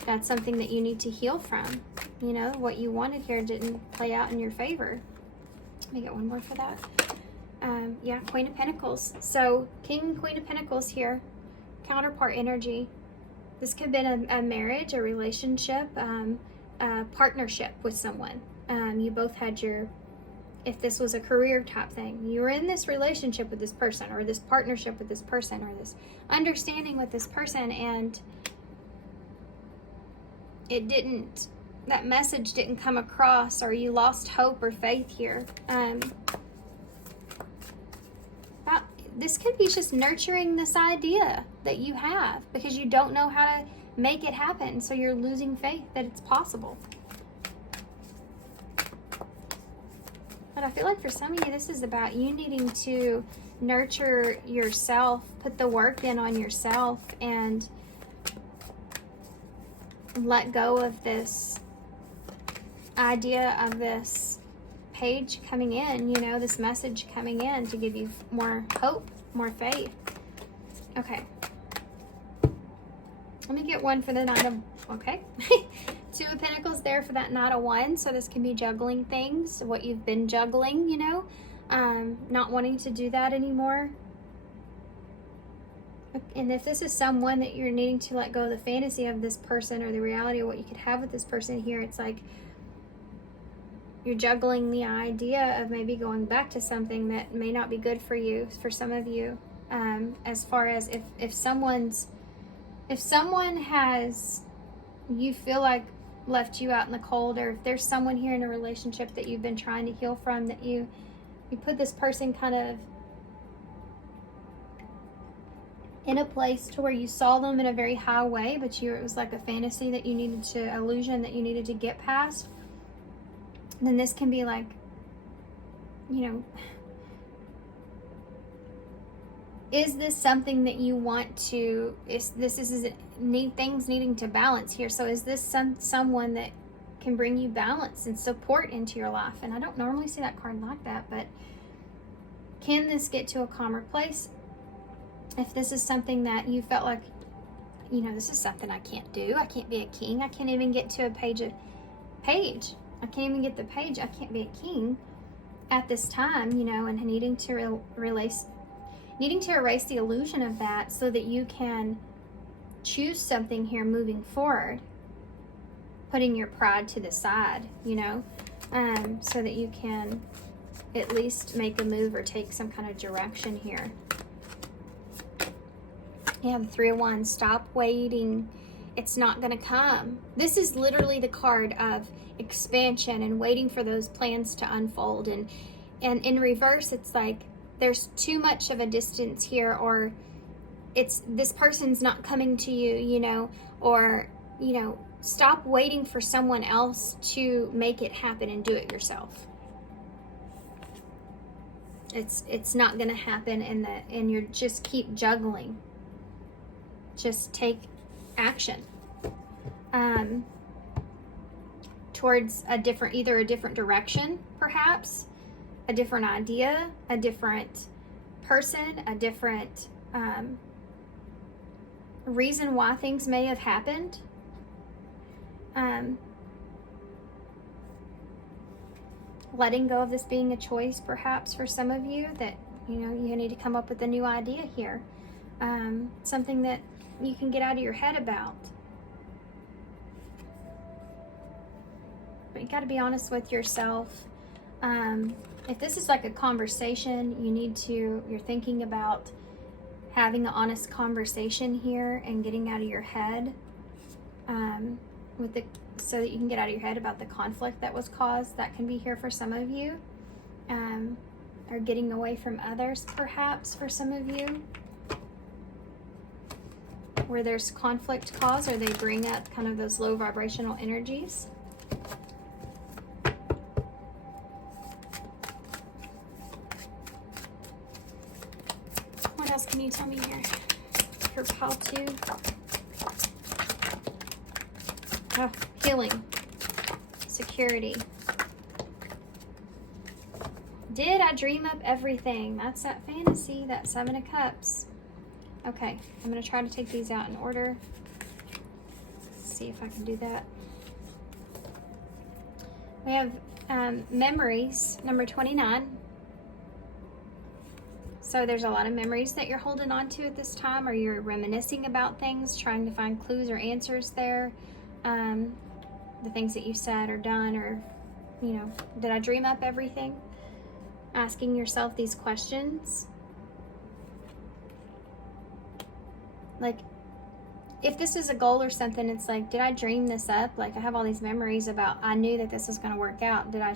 that's something that you need to heal from. What you wanted here didn't play out in your favor. Let me get one more for that. Yeah, Queen of Pentacles. So King and Queen of Pentacles here, counterpart energy. This could have been a marriage, a relationship, a partnership with someone. You both had if this was a career type thing, you were in this relationship with this person, or this partnership with this person, or this understanding with this person, and that message didn't come across, or you lost hope or faith here. This could be just nurturing this idea that you have, because you don't know how to make it happen, so you're losing faith that it's possible. But I feel like for some of you, this is about you needing to nurture yourself, put the work in on yourself, and let go of this idea of this page coming in, this message coming in to give you more hope, more faith. Okay. Let me get one for the Knight of, okay. 2 of Pentacles there for that Knight of Wands. So this can be juggling things, what you've been juggling, not wanting to do that anymore. And if this is someone that you're needing to let go of the fantasy of this person, or the reality of what you could have with this person here, it's like you're juggling the idea of maybe going back to something that may not be good for you, for some of you. As far as if someone has, you feel like, left you out in the cold, or if there's someone here in a relationship that you've been trying to heal from, that you put this person kind of in a place to where you saw them in a very high way, but it was like a fantasy that you needed to, illusion that you needed to get past. Then this can be like, is this something that you want to, things needing to balance here? So is this someone that can bring you balance and support into your life? And I don't normally see that card like that, but can this get to a calmer place? If this is something that you felt like, this is something I can't do. I can't be a king. I can't even get to a page of, page. I can't even get the page. I can't be a king at this time, you know, and needing to erase the illusion of that so that you can choose something here moving forward, putting your pride to the side, you know, so that you can at least make a move or take some kind of direction here. Yeah, the Three of Wands. Stop waiting. It's not going to come. This is literally the card of expansion and waiting for those plans to unfold. And in reverse, it's like there's too much of a distance here, or it's this person's not coming to you, you know, or, you know, stop waiting for someone else to make it happen and do it yourself. It's not going to happen, and you're just keep juggling. Just take action towards either a different direction, perhaps a different idea, a different person, a different reason why things may have happened. Letting go of this being a choice, perhaps for some of you, that, you know, you need to come up with a new idea here, something that you can get out of your head about. But you got to be honest with yourself. If this is like a conversation, you're thinking about having an honest conversation here and getting out of your head, so that you can get out of your head about the conflict that was caused. That can be here for some of you, or getting away from others, perhaps for some of you, where there's conflict caused, or they bring up kind of those low vibrational energies. What else can you tell me here for pile 2? Oh, healing, security. Did I dream up everything? That's that fantasy, that 7 of Cups. Okay, I'm going to try to take these out in order. Let's see if I can do that. We have memories, number 29. So there's a lot of memories that you're holding on to at this time, or you're reminiscing about things, trying to find clues or answers there. The things that you said or done, or, you know, did I dream up everything? Asking yourself these questions. Like, if this is a goal or something, it's like, did I dream this up? Like, I have all these memories about, I knew that this was going to work out. Did I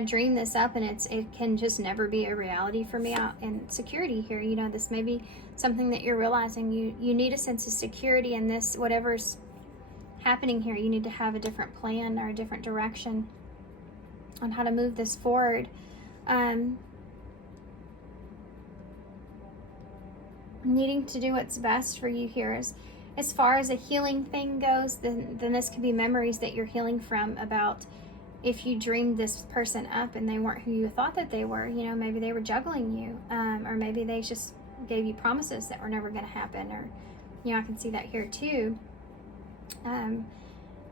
dream this up, and it can just never be a reality for me? And security here, you know, this may be something that you're realizing you need a sense of security in this, whatever's happening here. You need to have a different plan or a different direction on how to move this forward. Needing to do what's best for you here. As far as a healing thing goes, then this could be memories that you're healing from, about if you dreamed this person up and they weren't who you thought that they were. You know, maybe they were juggling you, or maybe they just gave you promises that were never going to happen, or, you know, I can see that here too.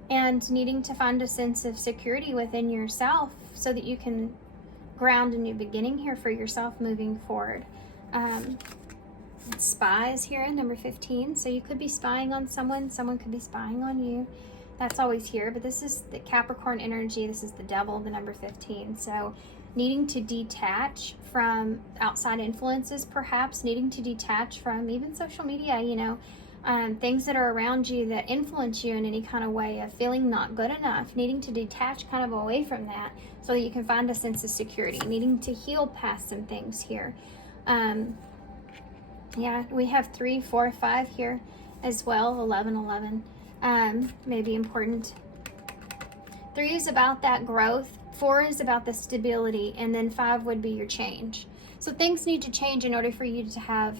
And needing to find a sense of security within yourself so that you can ground a new beginning here for yourself moving forward. Spies here, number 15. So you could be spying on someone could be spying on you. That's always here, but this is the Capricorn energy. This is the devil, the number 15. So needing to detach from outside influences, perhaps needing to detach from even social media, you know, things that are around you that influence you in any kind of way, of feeling not good enough, needing to detach kind of away from that so that you can find a sense of security, needing to heal past some things here. Yeah, we have 3, 4, 5 here as well, 11. May be important. 3 is about that growth, 4 is about the stability, and then 5 would be your change. So things need to change in order for you to have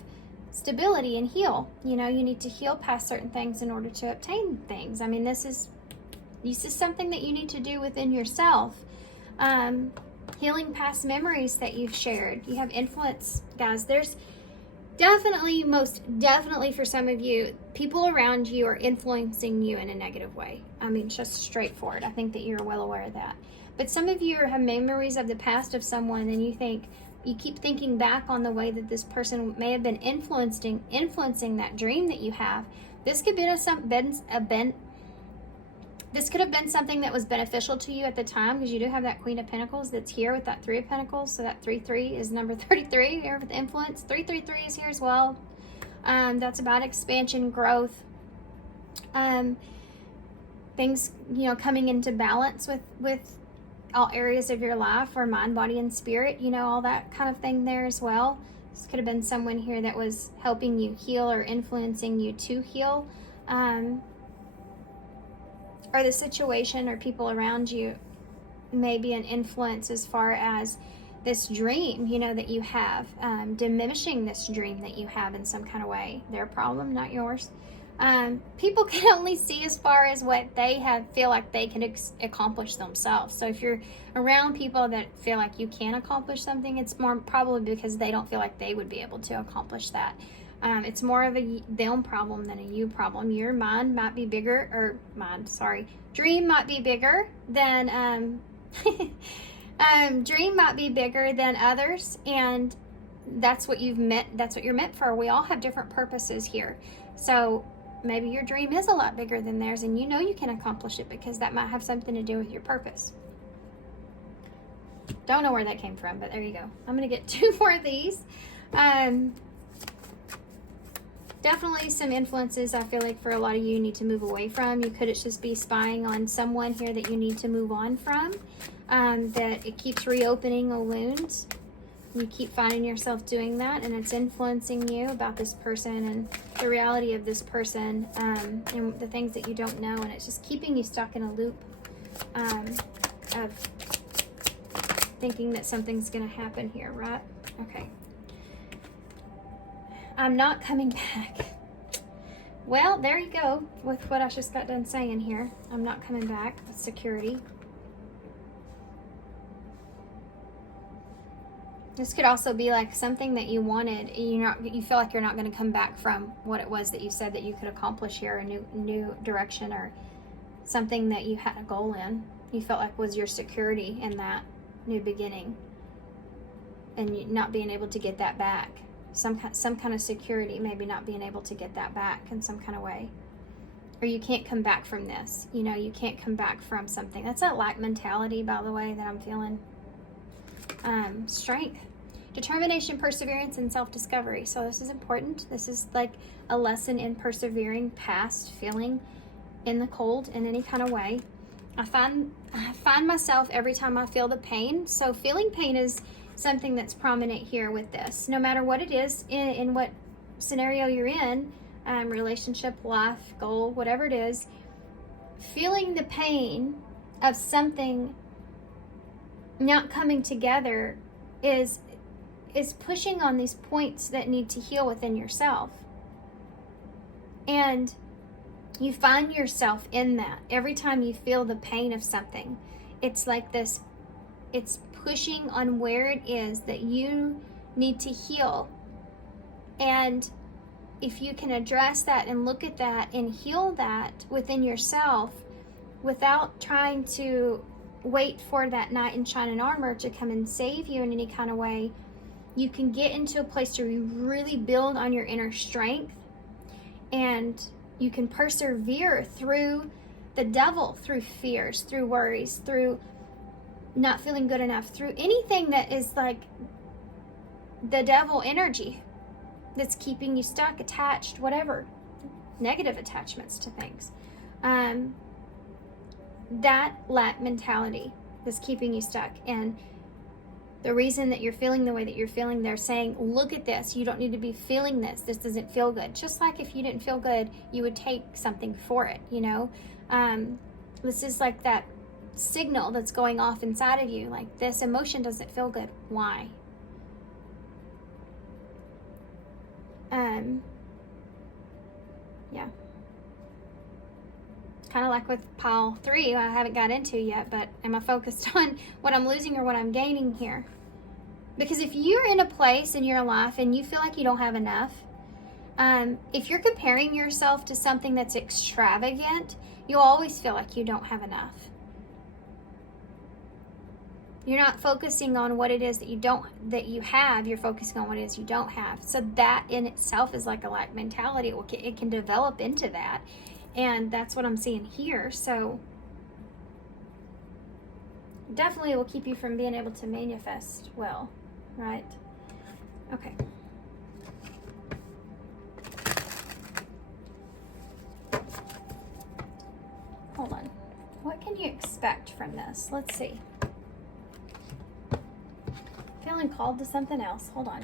stability and heal. You know, you need to heal past certain things in order to obtain things. I mean, this is something that you need to do within yourself. Healing past memories that you've shared. You have influence, guys. definitely, most definitely for some of you, people around you are influencing you in a negative way. I mean, just straightforward. I think that you're well aware of that. But some of you have memories of the past of someone, and you keep thinking back on the way that this person may have been influencing that dream that you have. This could be this could have been something that was beneficial to you at the time, because you do have that Queen of Pentacles that's here with that Three of Pentacles. So that 3-3 is number 33 here with influence. 333 is here as well. That's about expansion, growth, things, coming into balance with all areas of your life, or mind, body, and spirit, all that kind of thing there as well. This could have been someone here that was helping you heal or influencing you to heal. Or the situation or people around you may be an influence as far as this dream, that you have, diminishing this dream that you have in some kind of way. Their problem, not yours. People can only see as far as what they feel like they can accomplish themselves. So if you're around people that feel like you can accomplish something, it's more probably because they don't feel like they would be able to accomplish that. It's more of a them problem than a you problem. Your mind might be bigger, dream might be bigger than, dream might be bigger than others, and that's what you're meant for. We all have different purposes here. So maybe your dream is a lot bigger than theirs, and you can accomplish it because that might have something to do with your purpose. Don't know where that came from, but there you go. I'm going to get 2 more of these. Definitely some influences I feel like for a lot of you need to move away from. You could just be spying on someone here that you need to move on from. That it keeps reopening a wound. You keep finding yourself doing that, and it's influencing you about this person and the reality of this person, and the things that you don't know, and it's just keeping you stuck in a loop of thinking that something's going to happen here, right? Okay. I'm not coming back. Well, there you go with what I just got done saying here. I'm not coming back with security. This could also be like something that you wanted. You feel like you're not going to come back from what it was that you said that you could accomplish here, a new direction, or something that you had a goal in. You felt like was your security in that new beginning, and you not being able to get that back. Some kind of security, maybe not being able to get that back in some kind of way. Or you can't come back from this. You can't come back from something. That's that lack mentality, by the way, that I'm feeling. Strength, determination, perseverance, and self-discovery. So this is important. This is like a lesson in persevering past feeling in the cold in any kind of way. I find myself every time I feel the pain. So feeling pain is something that's prominent here with this. No matter what it is, in what scenario you're in, relationship, life, goal, whatever it is, feeling the pain of something not coming together is pushing on these points that need to heal within yourself. And you find yourself in that. Every time you feel the pain of something, it's like this, it's pushing on where it is that you need to heal. And if you can address that and look at that and heal that within yourself without trying to wait for that knight in shining armor to come and save you in any kind of way, you can get into a place where you really build on your inner strength, and you can persevere through the devil, through fears, through worries, through not feeling good enough, through anything that is like the devil energy that's keeping you stuck, attached, whatever, negative attachments to things. That lack mentality that's keeping you stuck. And the reason that you're feeling the way that you're feeling, they're saying, look at this. You don't need to be feeling this. This doesn't feel good. Just like if you didn't feel good, you would take something for it, This is like that signal that's going off inside of you. Like, this emotion doesn't feel good. Why? Yeah. Kind of like with pile 3, I haven't got into yet, but am I focused on what I'm losing or what I'm gaining here? Because if you're in a place in your life and you feel like you don't have enough, if you're comparing yourself to something that's extravagant, you'll always feel like you don't have enough. You're not focusing on what it is that you have, you're focusing on what it is you don't have. So that in itself is like a lack mentality. It can develop into that. And that's what I'm seeing here. So definitely will keep you from being able to manifest well, right? Okay. Hold on. What can you expect from this? Let's see. Feeling called to something else. Hold on.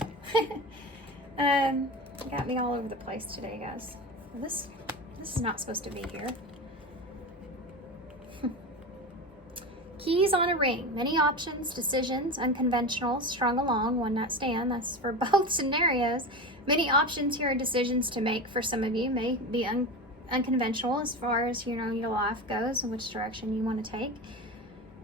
Got me all over the place today, guys. This is not supposed to be here. Keys on a ring. Many options, decisions, unconventional, strung along, one night stand. That's for both scenarios. Many options here are decisions to make for some of you. May be unconventional as far as, you know, your life goes and which direction you want to take.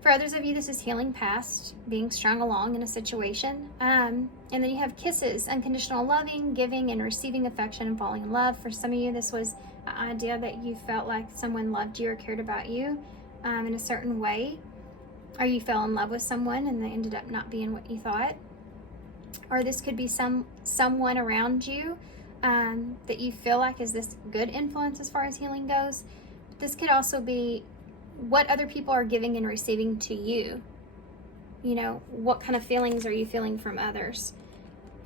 For others of you, this is healing past, being strung along in a situation. And then you have kisses, unconditional loving, giving and receiving affection and falling in love. For some of you, this was an idea that you felt like someone loved you or cared about you in a certain way. Or you fell in love with someone and they ended up not being what you thought. Or this could be someone around you that you feel like is this good influence as far as healing goes. But this could also be what other people are giving and receiving to you. You know, what kind of feelings are you feeling from others?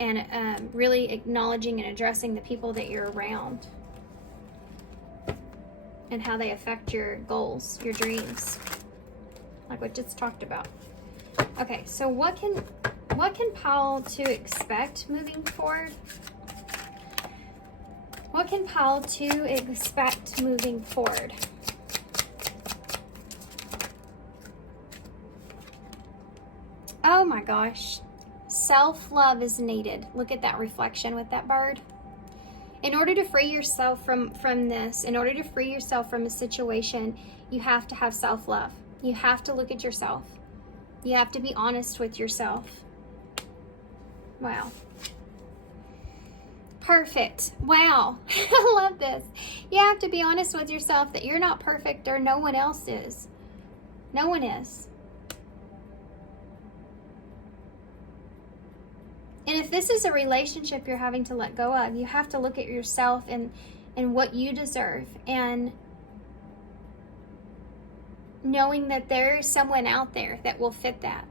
And really acknowledging and addressing the people that you're around and how they affect your goals, your dreams, like what just talked about. Okay, so what can Paul to expect moving forward? What can Paul to expect moving forward? Oh my gosh. Self-love is needed. Look at that reflection with that bird. In order to free yourself from this, in order to free yourself from a situation, you have to have self-love. You have to look at yourself. You have to be honest with yourself. Wow. Perfect. Wow. I love this. You have to be honest with yourself that you're not perfect or no one else is. No one is. And if this is a relationship you're having to let go of, you have to look at yourself and what you deserve, and knowing that there is someone out there that will fit that.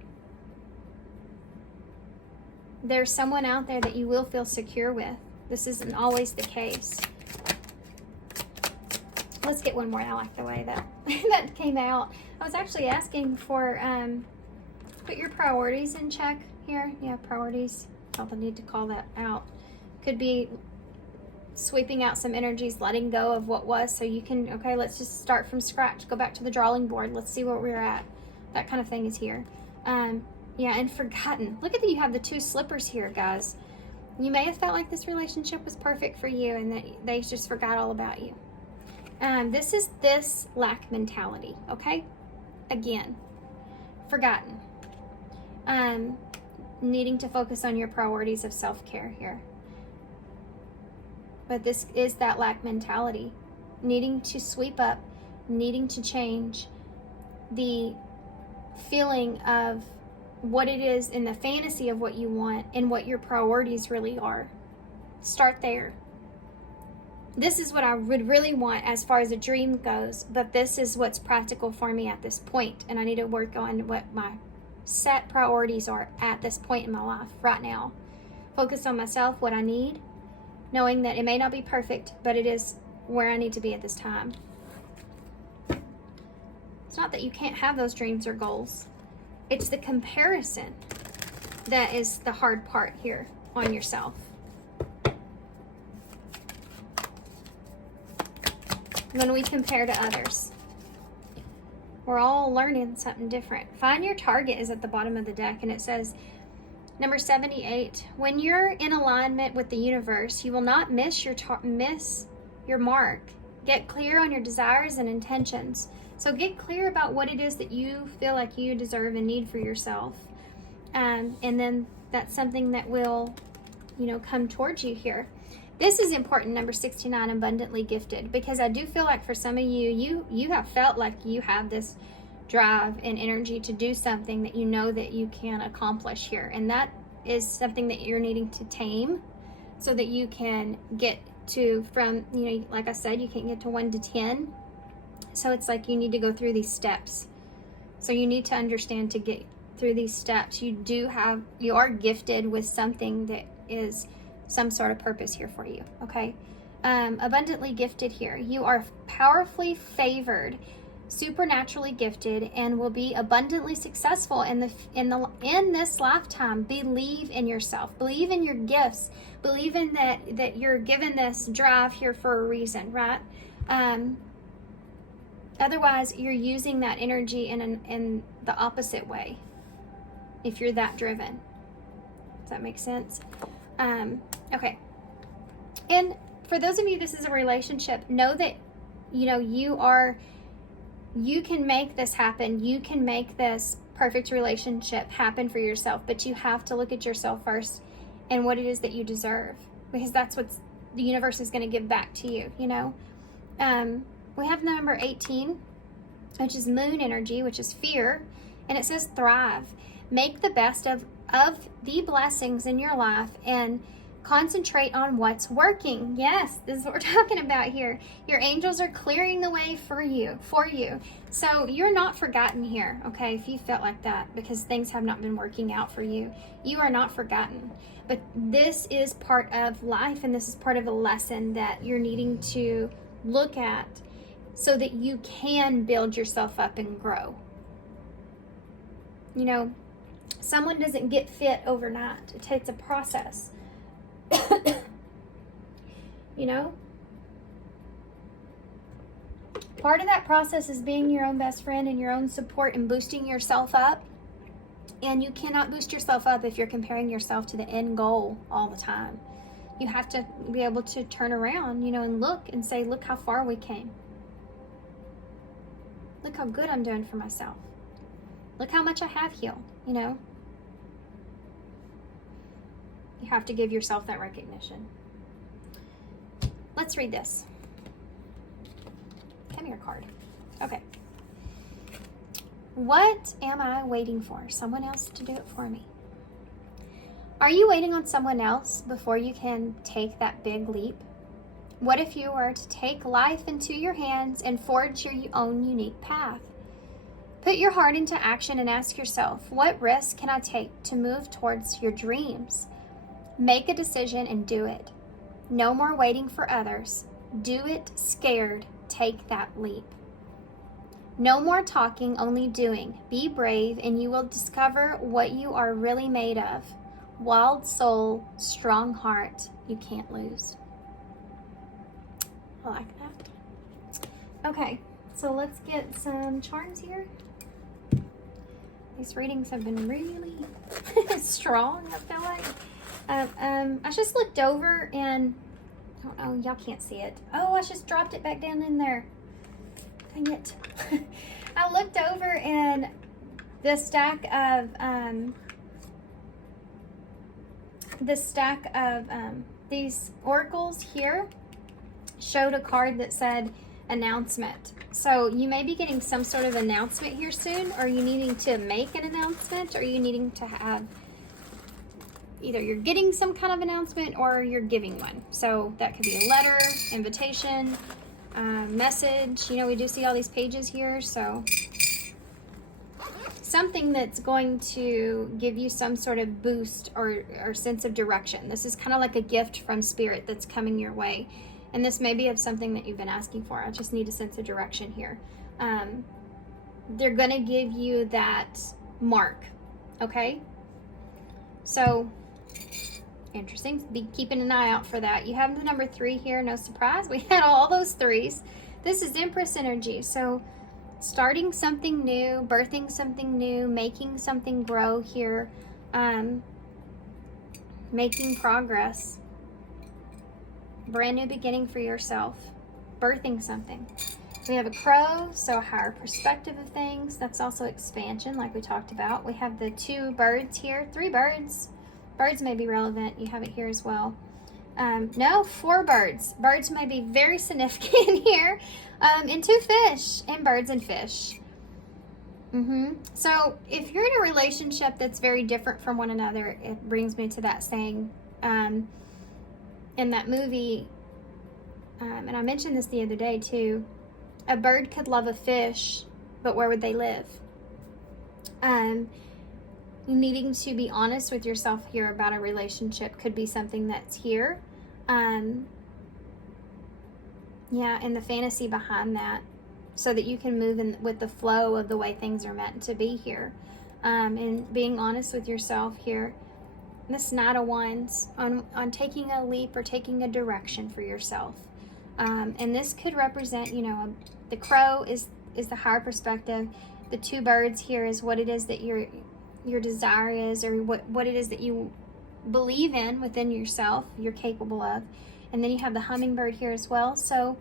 There's someone out there that you will feel secure with. This isn't always the case. Let's get one more. I like the way that that came out. I was actually asking for put your priorities in check here. Yeah, priorities. Felt the need to call that out. Could be sweeping out some energies, letting go of what was, so you can, okay, let's just start from scratch. Go back to the drawing board. Let's see where we're at. That kind of thing is here. Yeah, and forgotten. Look at that, you have the two slippers here, guys. You may have felt like this relationship was perfect for you and that they just forgot all about you. This is this lack mentality, okay? Again, forgotten. Needing to focus on your priorities of self-care here. But this is that lack mentality. Needing to sweep up, needing to change the feeling of what it is in the fantasy of what you want and what your priorities really are. Start there. This is what I would really want as far as a dream goes, but this is what's practical for me at this point, and I need to work on what my set priorities are at this point in my life right now. Focus on myself, what I need, knowing that it may not be perfect, but it is where I need to be at this time. It's not that you can't have those dreams or goals. It's the comparison that is the hard part here on yourself. When we compare to others, we're all learning something different. Find your target is at the bottom of the deck, and it says, number 78, when you're in alignment with the universe, you will not miss your mark. Get clear on your desires and intentions. So get clear about what it is that you feel like you deserve and need for yourself. And then that's something that will, you know, come towards you here. This is important, number 69, abundantly gifted, because I do feel like for some of you, you have felt like you have this drive and energy to do something that you know that you can accomplish here. And that is something that you're needing to tame so that you can get to, from, you know, like I said, you can't get to 1 to 10. So it's like you need to go through these steps. So you need to understand, to get through these steps, you are gifted with something that is some sort of purpose here for you, okay? Abundantly gifted here. You are powerfully favored, supernaturally gifted, and will be abundantly successful in this lifetime. Believe in yourself. Believe in your gifts. Believe in that you're given this drive here for a reason, right? Otherwise, you're using that energy in the opposite way if you're that driven. Does that make sense? Okay. And for those of you, this is a relationship. Know that, you know, you can make this happen. You can make this perfect relationship happen for yourself, but you have to look at yourself first and what it is that you deserve, because that's what the universe is going to give back to you, you know? We have number 18, which is moon energy, which is fear, and it says thrive. Make the best of the blessings in your life and concentrate on what's working. Yes, this is what we're talking about here. Your angels are clearing the way for you. So you're not forgotten here, okay, if you felt like that because things have not been working out for you. You are not forgotten. But this is part of life, and this is part of a lesson that you're needing to look at so that you can build yourself up and grow. You know, someone doesn't get fit overnight. It takes a process. You know? Part of that process is being your own best friend and your own support and boosting yourself up. And you cannot boost yourself up if you're comparing yourself to the end goal all the time. You have to be able to turn around, you know, and look and say, look how far we came. Look how good I'm doing for myself. Look how much I have healed, you know. You have to give yourself that recognition. Let's read this. Come here, card. Okay. What am I waiting for? Someone else to do it for me. Are you waiting on someone else before you can take that big leap? What if you were to take life into your hands and forge your own unique path? Put your heart into action and ask yourself, what risk can I take to move towards your dreams? Make a decision and do it. No more waiting for others. Do it scared. Take that leap. No more talking, only doing. Be brave and you will discover what you are really made of. Wild soul, strong heart, you can't lose. I like that. Okay, so let's get some charms here. These readings have been really strong, I feel like. I just looked over and, oh, y'all can't see it. Oh, I just dropped it back down in there. Dang it. I looked over and the stack of these oracles here showed a card that said announcement. So you may be getting some sort of announcement here soon, or you needing to make an announcement, or you needing to have, either you're getting some kind of announcement or you're giving one. So that could be a letter, invitation, message. You know, we do see all these pages here, so something that's going to give you some sort of boost or sense of direction. This is kind of like a gift from spirit that's coming your way. And this may be of something that you've been asking for. I just need a sense of direction here. They're going to give you that mark, okay? So, interesting. Be keeping an eye out for that. You have the number 3 here. No surprise. We had all those 3s. This is Empress energy. So, starting something new, birthing something new, making something grow here, making progress. Brand new beginning for yourself, birthing something. We have a crow, so a higher perspective of things. That's also expansion, like we talked about. We have the 2 birds here, 3 birds. Birds may be relevant. You have it here as well. No, 4 birds. Birds may be very significant here. And 2 fish, and birds and fish. So if you're in a relationship that's very different from one another, it brings me to that saying in that movie, and I mentioned this the other day too, a bird could love a fish, but where would they live? Needing to be honest with yourself here about a relationship could be something that's here. Yeah, and the fantasy behind that, so that you can move in with the flow of the way things are meant to be here. And being honest with yourself here. This Knight of Wands on taking a leap or taking a direction for yourself. And this could represent, you know, the crow is the higher perspective. The 2 birds here is what it is that your desire is, or what it is that you believe in within yourself, you're capable of. And then you have the hummingbird here as well. So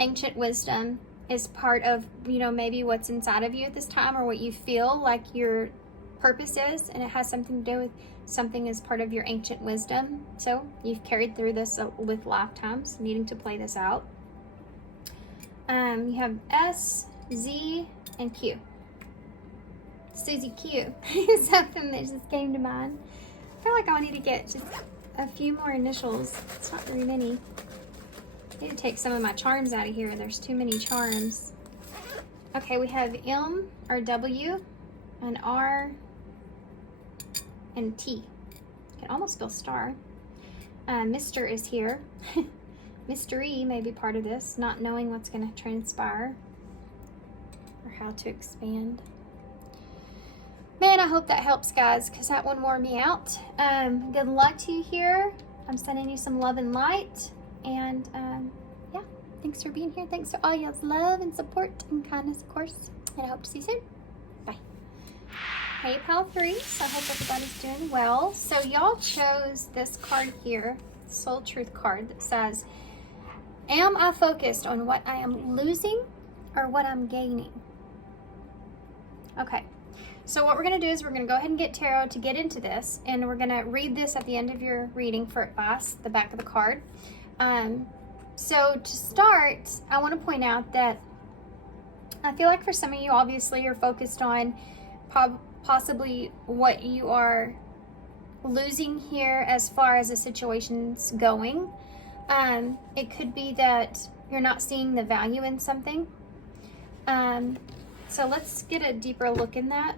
ancient wisdom is part of, you know, maybe what's inside of you at this time, or what you feel like your purpose is, and it has something to do with something as part of your ancient wisdom. So you've carried through this with lifetimes, needing to play this out. You have S, Z, and Q. Susie Q is something that just came to mind. I feel like I need to get just a few more initials. It's not very many. I need to take some of my charms out of here. There's too many charms. Okay, we have M or W, an R, and T. You can almost spell star. Mr. is here. Mystery may be part of this, not knowing what's going to transpire or how to expand. Man, I hope that helps, guys, because that one wore me out. Good luck to you here. I'm sending you some love and light. And yeah, thanks for being here. Thanks for all y'all's love and support and kindness, of course. And I hope to see you soon. Bye. Hey, Pile 3. So I hope everybody's doing well. So y'all chose this card here, Soul Truth card, that says, am I focused on what I am losing or what I'm gaining? Okay. So what we're going to do is we're going to go ahead and get tarot to get into this, and we're going to read this at the end of your reading for advice, the back of the card. So to start, I want to point out that I feel like for some of you, obviously, you're focused on possibly what you are losing here as far as the situation's going. It could be that you're not seeing the value in something. So let's get a deeper look in that.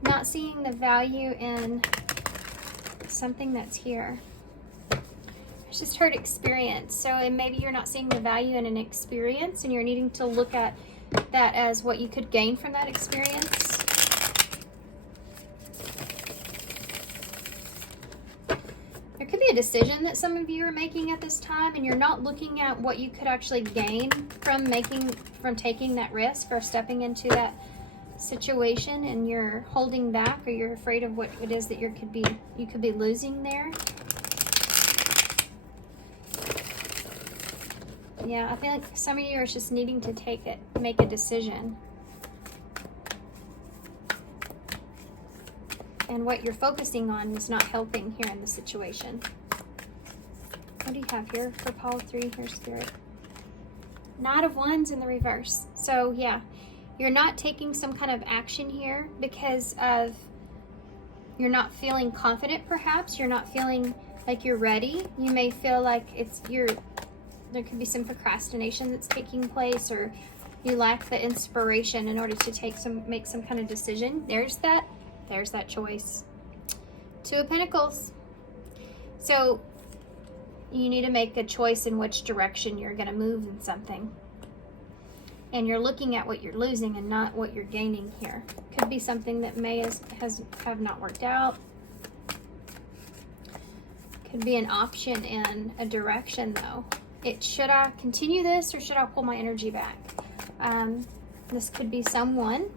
Not seeing the value in something that's here. I just heard experience. So and maybe you're not seeing the value in an experience, and you're needing to look at that as what you could gain from that experience. There could be a decision that some of you are making at this time, and you're not looking at what you could actually gain from taking that risk or stepping into that situation, and you're holding back, or you're afraid of what it is that you could be losing there. Yeah, I feel like some of you are just needing to make a decision. And what you're focusing on is not helping here in the situation. What do you have here for Pile 3 here, Spirit? Knight of Wands in the reverse. So yeah, you're not taking some kind of action here because of you're not feeling confident, perhaps. You're not feeling like you're ready. You may feel like there could be some procrastination that's taking place, or you lack the inspiration in order to make some kind of decision. There's that choice. 2 of Pentacles. So you need to make a choice in which direction you're going to move in something. And you're looking at what you're losing and not what you're gaining here. Could be something that have not worked out. Could be an option in a direction, though. Should I continue this, or should I pull my energy back? This could be someone.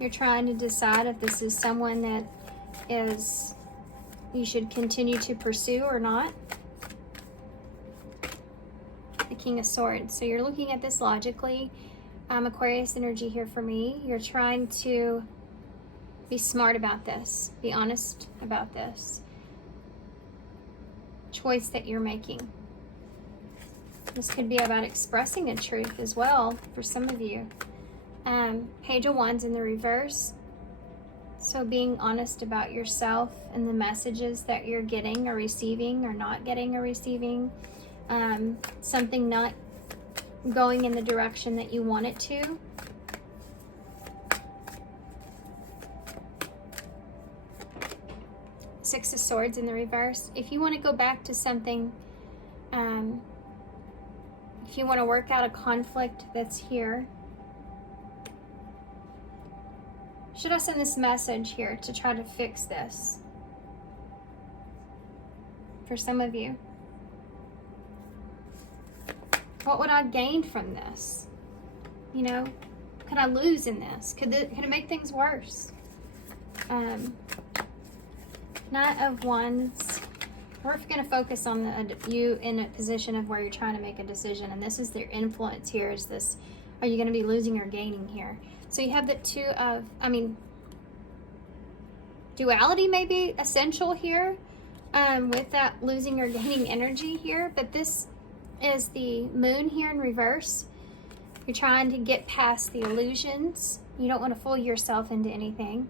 You're trying to decide if this is someone that you should continue to pursue or not. The King of Swords. So you're looking at this logically. Aquarius energy here for me. You're Be smart about this. Be honest about this choice that you're making. This could be about expressing a truth as well for some of you. Page of Wands in the reverse. So being honest about yourself and the messages that you're getting or receiving or not getting or receiving. Something not going in the direction that you want it to. Six of Swords in the reverse. If you want to go back to something, if you want to work out a conflict that's here, should I send this message here to try to fix this? For some of you. What would I gain from this? You know, could I lose in this? Could it make things worse? Knight of Wands. We're going to focus on you in a position of where you're trying to make a decision, and this is their influence here. Is this, are you going to be losing or gaining here? So you have the two of, duality may be essential here with that losing or gaining energy here, but this is the moon here in reverse. You're trying to get past the illusions. You don't want to fool yourself into anything.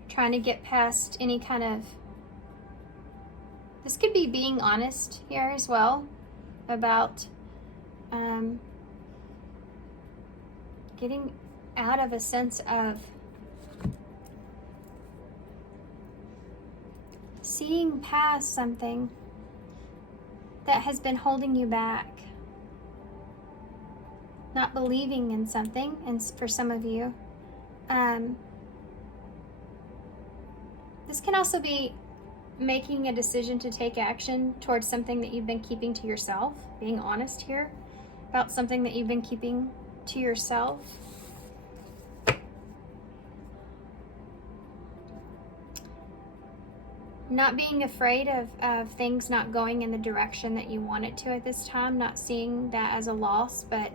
You're trying to get past any kind of, this could be being honest here as well about getting out of a sense of seeing past something that has been holding you back. Not believing in something, and for some of you, this can also be making a decision to take action towards something that you've been keeping to yourself. Being honest here about something that you've been keeping to yourself. Not being afraid of things not going in the direction that you want it to at this time. Not seeing that as a loss, but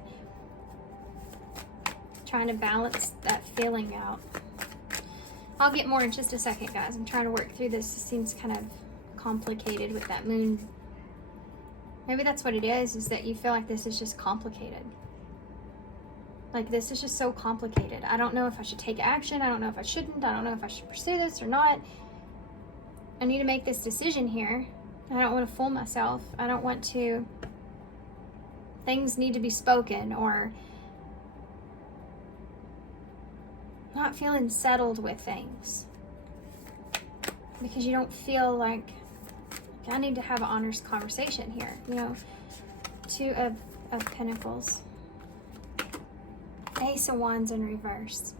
trying to balance that feeling out. I'll get more in just a second, guys. I'm trying to work through this. It seems kind of complicated with that moon. Maybe that's what it is that you feel like this is just complicated. Like, this is just so complicated. I don't know if I should take action. I don't know if I shouldn't. I don't know if I should pursue this or not. I need to make this decision here. I don't want to fool myself. I don't want to... Things need to be spoken, or not feeling settled with things. Because you don't feel like I need to have an honest conversation here. You know, Two of Pentacles. Ace of Wands in reverse.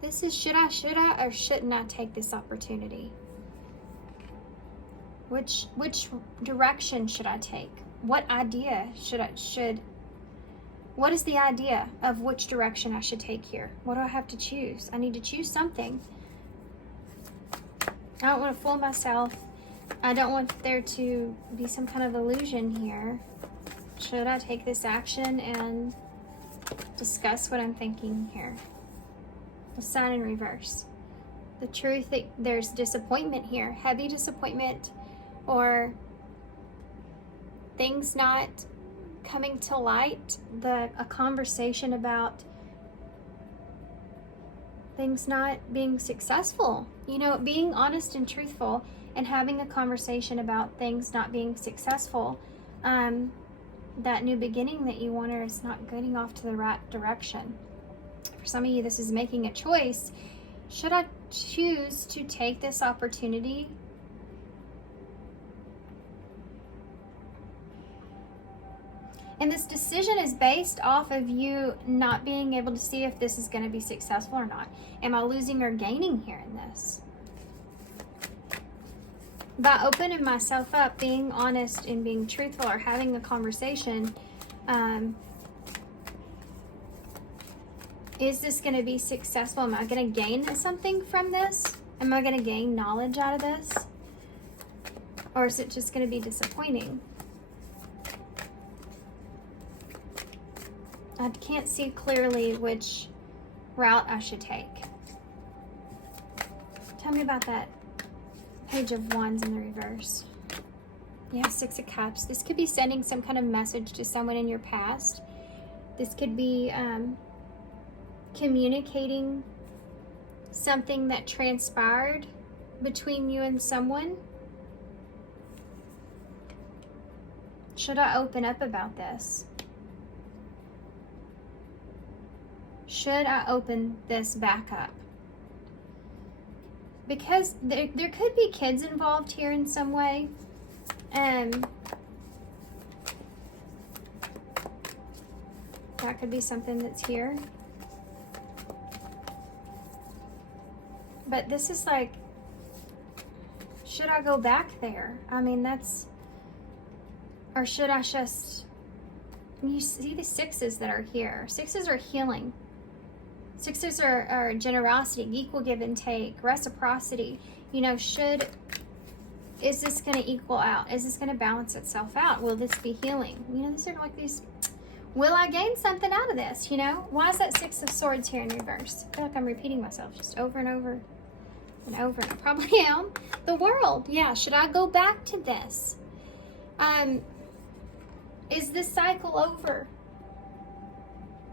This is should I or shouldn't I take this opportunity? Which direction should I take? What idea what is the idea of which direction I should take here? What do I have to choose? I need to choose something. I don't want to fool myself. I don't want there to be some kind of illusion here. Should I take this action and discuss what I'm thinking here? The Sun in reverse. The truth that there's disappointment here. Heavy disappointment, or things not coming to light. A conversation about things not being successful. You know, being honest and truthful and having a conversation about things not being successful. That new beginning that you want is not getting off to the right direction. For some of you, this is making a choice. Should I choose to take this opportunity? And this decision is based off of you not being able to see if this is going to be successful or not. Am I losing or gaining here in this? By opening myself up, being honest and being truthful, or having a conversation, is this going to be successful? Am I going to gain something from this? Am I going to gain knowledge out of this? Or is it just going to be disappointing? I can't see clearly which route I should take. Tell me about that Page of Wands in the reverse. Yeah, Six of Cups. This could be sending some kind of message to someone in your past. This could be communicating something that transpired between you and someone. Should I open up about this? Should I open this back up? Because there could be kids involved here in some way. That could be something that's here. But this is like, should I go back there? I mean, that's, or should I just, you see the sixes that are here. Sixes are healing. Sixes are generosity, equal give and take, reciprocity. You know, is this going to equal out? Is this going to balance itself out? Will this be healing? You know, these are like these, will I gain something out of this? You know, why is that Six of Swords here in reverse? I feel like I'm repeating myself just over and over and over. And I probably am. The World. Yeah, should I go back to this? Is this cycle over?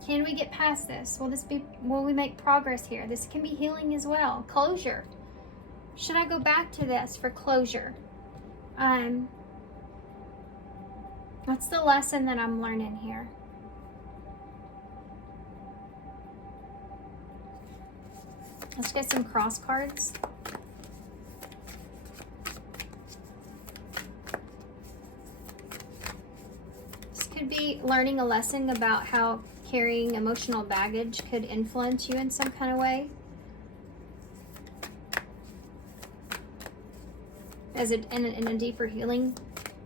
Can we get past this? Will we make progress here? This can be healing as well. Closure. Should I go back to this for closure? What's the lesson that I'm learning here? Let's get some cross cards. This could be learning a lesson about how carrying emotional baggage could influence you in some kind of way. As in a deeper healing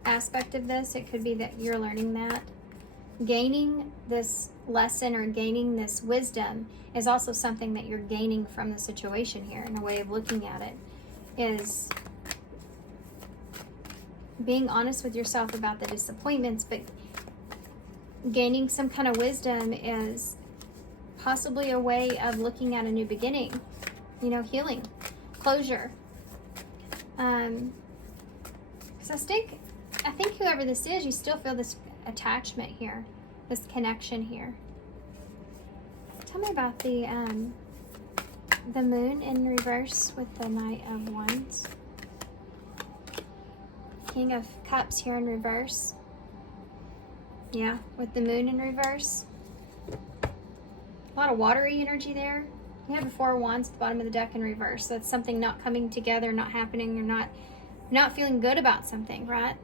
aspect of this, it could be that you're learning that. Gaining this lesson or gaining this wisdom is also something that you're gaining from the situation here, and a way of looking at it is being honest with yourself about the disappointments, but gaining some kind of wisdom is possibly a way of looking at a new beginning, you know, healing, closure. Because I think whoever this is, you still feel this attachment here, this connection here. Tell me about the Moon in reverse with the Knight of Wands. King of Cups here in reverse. Yeah, with the Moon in reverse. A lot of watery energy there. You have the Four of Wands at the bottom of the deck in reverse. So that's something not coming together, not happening, or not feeling good about something, right?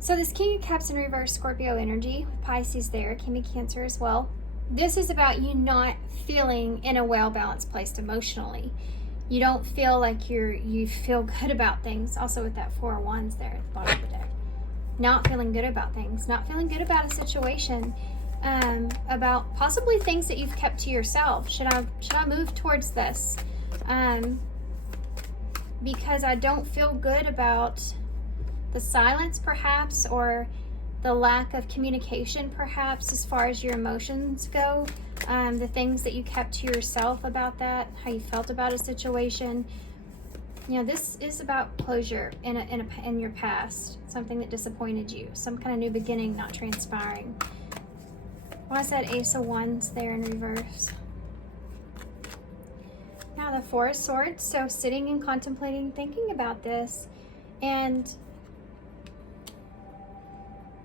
So this King of Cups in reverse, Scorpio energy, with Pisces there, can be Cancer as well. This is about you not feeling in a well-balanced place emotionally. You don't feel like you feel good about things. Also with that Four of Wands there at the bottom of the deck. Not feeling good about things, not feeling good about a situation, about possibly things that you've kept to yourself. Should I move towards this? Because I don't feel good about the silence perhaps, or the lack of communication perhaps as far as your emotions go. The things that you kept to yourself about that, how you felt about a situation. You know, this is about closure in your past, something that disappointed you, some kind of new beginning not transpiring. Why is that Ace of Wands there in reverse? Now the Four of Swords, so sitting and contemplating, thinking about this, and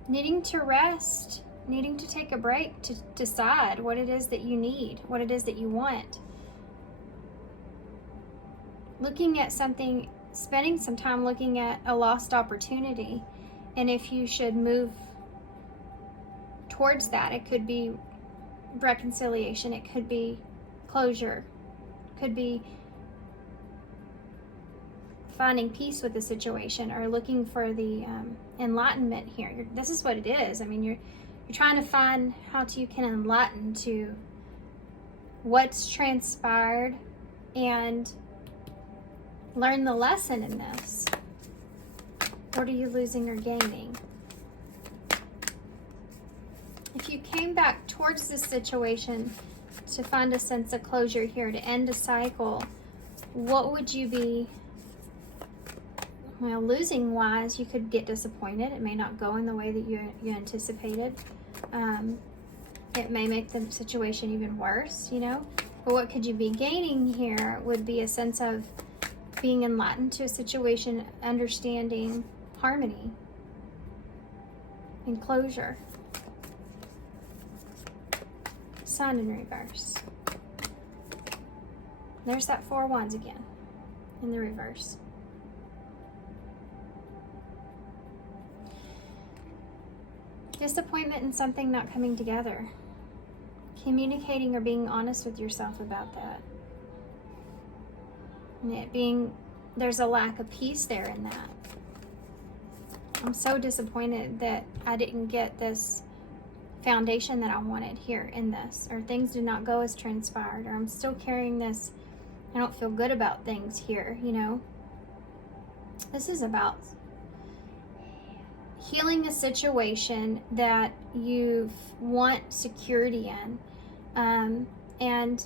needing to rest, needing to take a break to decide what it is that you need, what it is that you want. Looking at something, spending some time looking at a lost opportunity, and if you should move towards that. It could be reconciliation, it could be closure, it could be finding peace with the situation, or looking for the enlightenment here. This is what it is. I mean, you're trying to find how you can enlighten to what's transpired and learn the lesson in this. What are you losing or gaining? If you came back towards this situation to find a sense of closure here, to end a cycle, what would you be, well, losing wise? You could get disappointed. It may not go in the way that you anticipated. It may make the situation even worse, you know. But what could you be gaining here would be a sense of being enlightened to a situation, understanding, harmony, and closure. Sun in reverse. There's that 4 wands again in the reverse. Disappointment in something not coming together. Communicating or being honest with yourself about that. And it being, there's a lack of peace there in that. I'm so disappointed that I didn't get this foundation that I wanted here in this, or things did not go as transpired, or I'm still carrying this, I don't feel good about things here, you know. This is about healing a situation that you want security in, and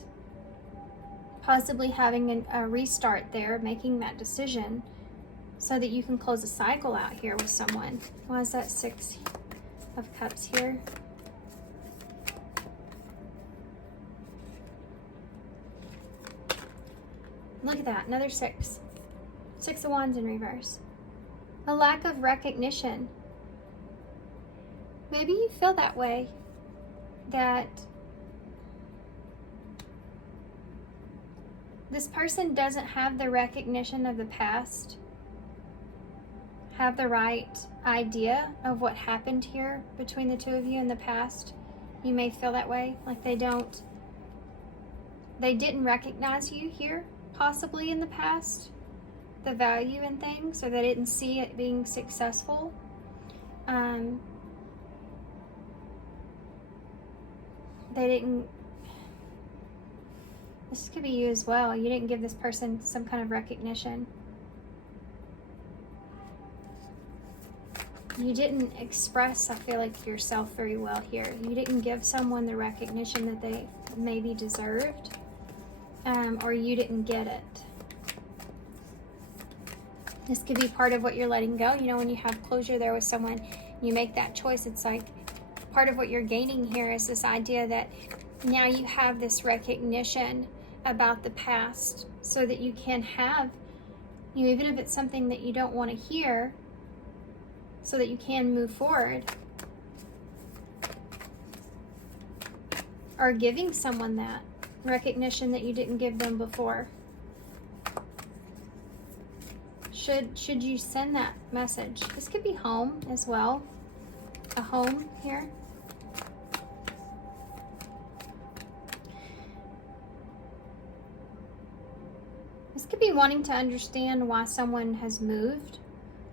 possibly having a restart there, making that decision so that you can close a cycle out here with someone. Why is that 6 of Cups here? Look at that, another 6. 6 of Wands in reverse. A lack of recognition. Maybe you feel that way, that this person doesn't have the recognition of the past, have the right idea of what happened here between the two of you in the past. You may feel that way, like they didn't recognize you here, possibly in the past, the value in things, or they didn't see it being successful. They didn't, this could be you as well. You didn't give this person some kind of recognition. You didn't express, I feel like, yourself very well here. You didn't give someone the recognition that they maybe deserved, or you didn't get it. This could be part of what you're letting go. You know, when you have closure there with someone, you make that choice. It's like part of what you're gaining here is this idea that now you have this recognition about the past so that you can have, you know, even if it's something that you don't want to hear, so that you can move forward. Or giving someone that recognition that you didn't give them before. Should you send that message? This could be home as well. A home here. This could be wanting to understand why someone has moved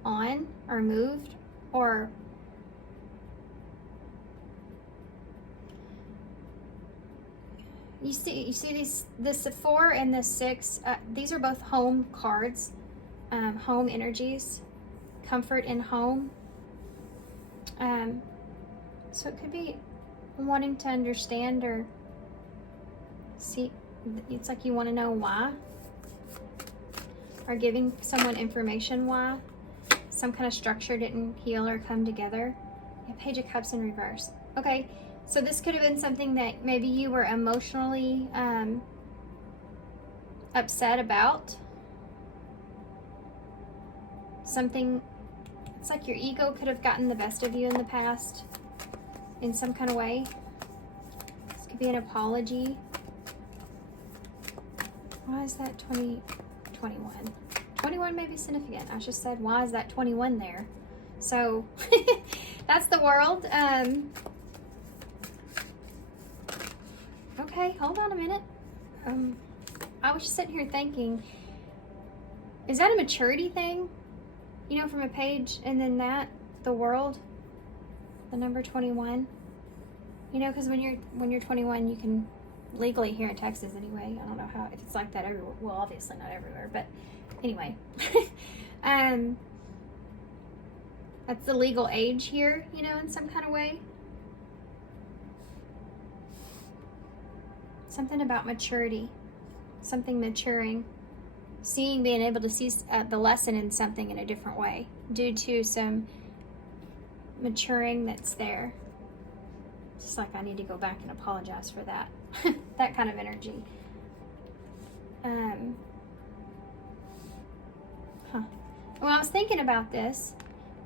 on, or moved, or you see this 4 and this 6. These are both home cards, home energies, comfort in home. So it could be wanting to understand or see. It's like you want to know why, or giving someone information why some kind of structure didn't heal or come together. Yeah, Page of Cups in reverse. Okay, so this could have been something that maybe you were emotionally upset about. Something, it's like your ego could have gotten the best of you in the past in some kind of way. This could be an apology. Why is that 21? 21 may be significant. I just said, why is that 21 there? So that's the world. Okay, hold on a minute. I was just sitting here thinking, is that a maturity thing? You know, from a page, and then that, the world, the number 21. You know, because when you're 21, you can legally, here in Texas anyway, I don't know how, if it's like that everywhere. Well, obviously not everywhere, but anyway. That's the legal age here, you know, in some kind of way. Something about maturity, something maturing. being able to see the lesson in something in a different way due to some maturing that's there. Just like I need to go back and apologize for that. That kind of energy. Well, I was thinking about this,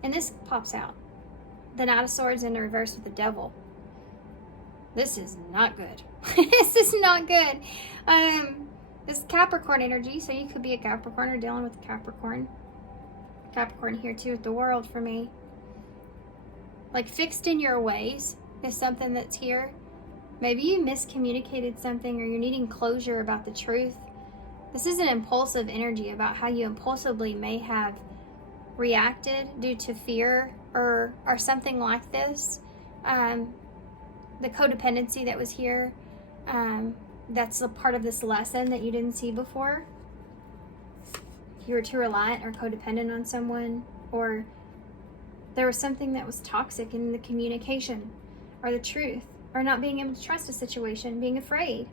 and this pops out. The Knight of Swords in the reverse with the Devil. This is not good. This is not good. This Capricorn energy, so you could be a Capricorn or dealing with a Capricorn. Capricorn here too with the World for me. Like fixed in your ways is something that's here. Maybe you miscommunicated something or you're needing closure about the truth. This is an impulsive energy about how you impulsively may have reacted due to fear or something like this. The codependency that was here, that's a part of this lesson that you didn't see before. You were too reliant or codependent on someone, or there was something that was toxic in the communication or the truth, or not being able to trust a situation, being afraid.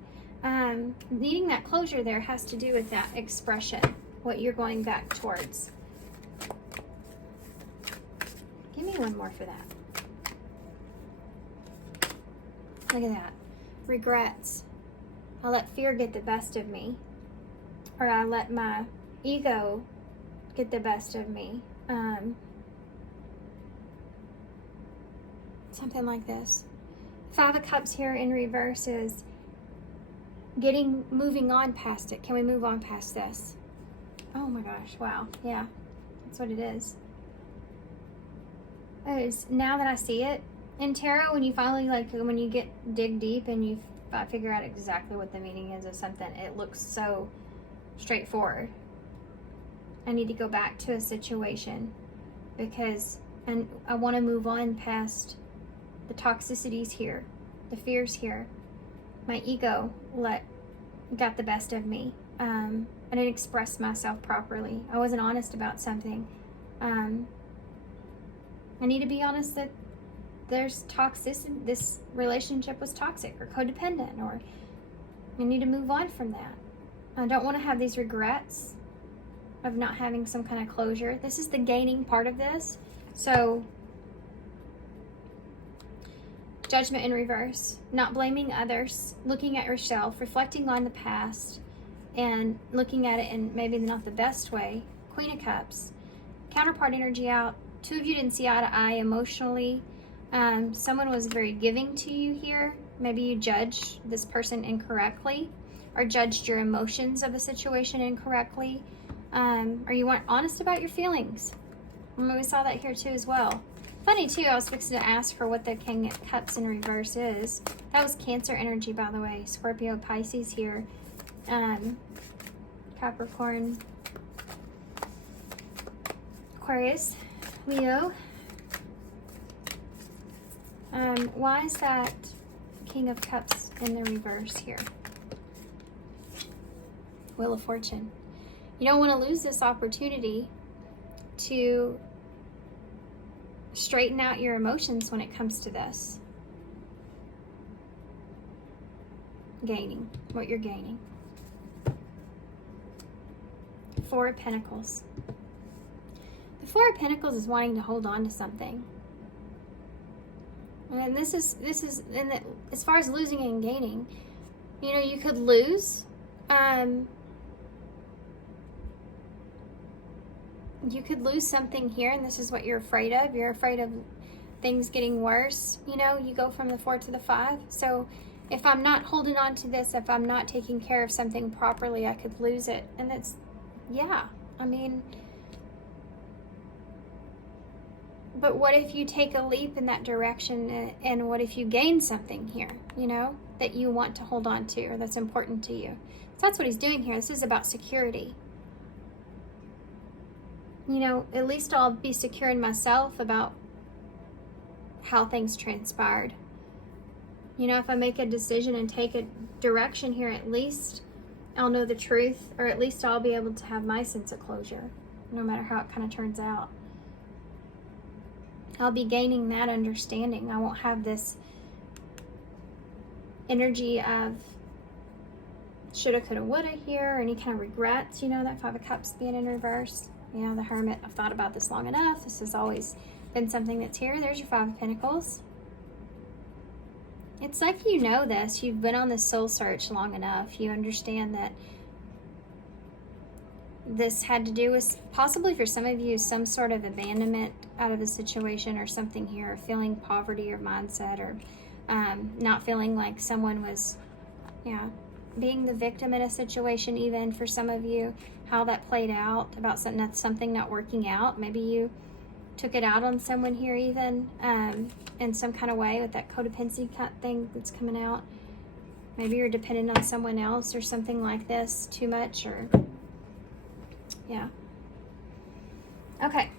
Needing that closure there has to do with that expression, what you're going back towards. Give me one more for that. Look at that. Regrets. I let fear get the best of me. Or I let my ego get the best of me. Something like this. Five of Cups here in reverse is moving on past it. Can we move on past this? Oh my gosh, wow. Yeah, that's what it is. Now that I see it in tarot, when you finally, when you dig deep and you figure out exactly what the meaning is of something, it looks so straightforward. I need to go back to a situation and I want to move on past the toxicities here, the fears here. My ego got the best of me. I didn't express myself properly. I wasn't honest about something. I need to be honest that there's toxicity. This relationship was toxic or codependent, or I need to move on from that. I don't want to have these regrets of not having some kind of closure. This is the gaining part of this. So, Judgment in reverse, not blaming others, looking at yourself, reflecting on the past, and looking at it in maybe not the best way. Queen of Cups, counterpart energy out. Two of you didn't see eye to eye emotionally. Someone was very giving to you here. Maybe you judged this person incorrectly, or judged your emotions of a situation incorrectly, or you weren't honest about your feelings. We saw that here too as well. Funny too, I was fixing to ask her what the King of Cups in reverse is. That was Cancer energy, by the way. Scorpio, Pisces here. Capricorn, Aquarius, Leo. Why is that King of Cups in the reverse here? Wheel of Fortune. You don't want to lose this opportunity to straighten out your emotions when it comes to this. Gaining, what you're gaining. Four of Pentacles. The Four of Pentacles is wanting to hold on to something. And this is as far as losing and gaining, you know, you could lose. You could lose something here, and this is what you're afraid of. You're afraid of things getting worse. You know, you go from the 4 to the 5. So if I'm not holding on to this, if I'm not taking care of something properly, I could lose it. And that's, yeah, I mean, but what if you take a leap in that direction, and what if you gain something here, you know, that you want to hold on to, or that's important to you? So that's what he's doing here. This is about security. You know, at least I'll be secure in myself about how things transpired. You know, if I make a decision and take a direction here, at least I'll know the truth, or at least I'll be able to have my sense of closure, no matter how it kind of turns out. I'll be gaining that understanding. I won't have this energy of shoulda, coulda, woulda here, or any kind of regrets, you know, that Five of Cups being in reverse. You know, the Hermit, I've thought about this long enough. This has always been something that's here. There's your Five of Pentacles. It's like you know this. You've been on this soul search long enough. You understand that this had to do with, possibly for some of you, some sort of abandonment out of a situation or something here, feeling poverty or mindset, or not feeling like someone was, being the victim in a situation, even for some of you, how that played out, about something not working out. Maybe you took it out on someone here even, in some kind of way, with that codependency kind of thing that's coming out. Maybe you're dependent on someone else or something like this too much, or okay.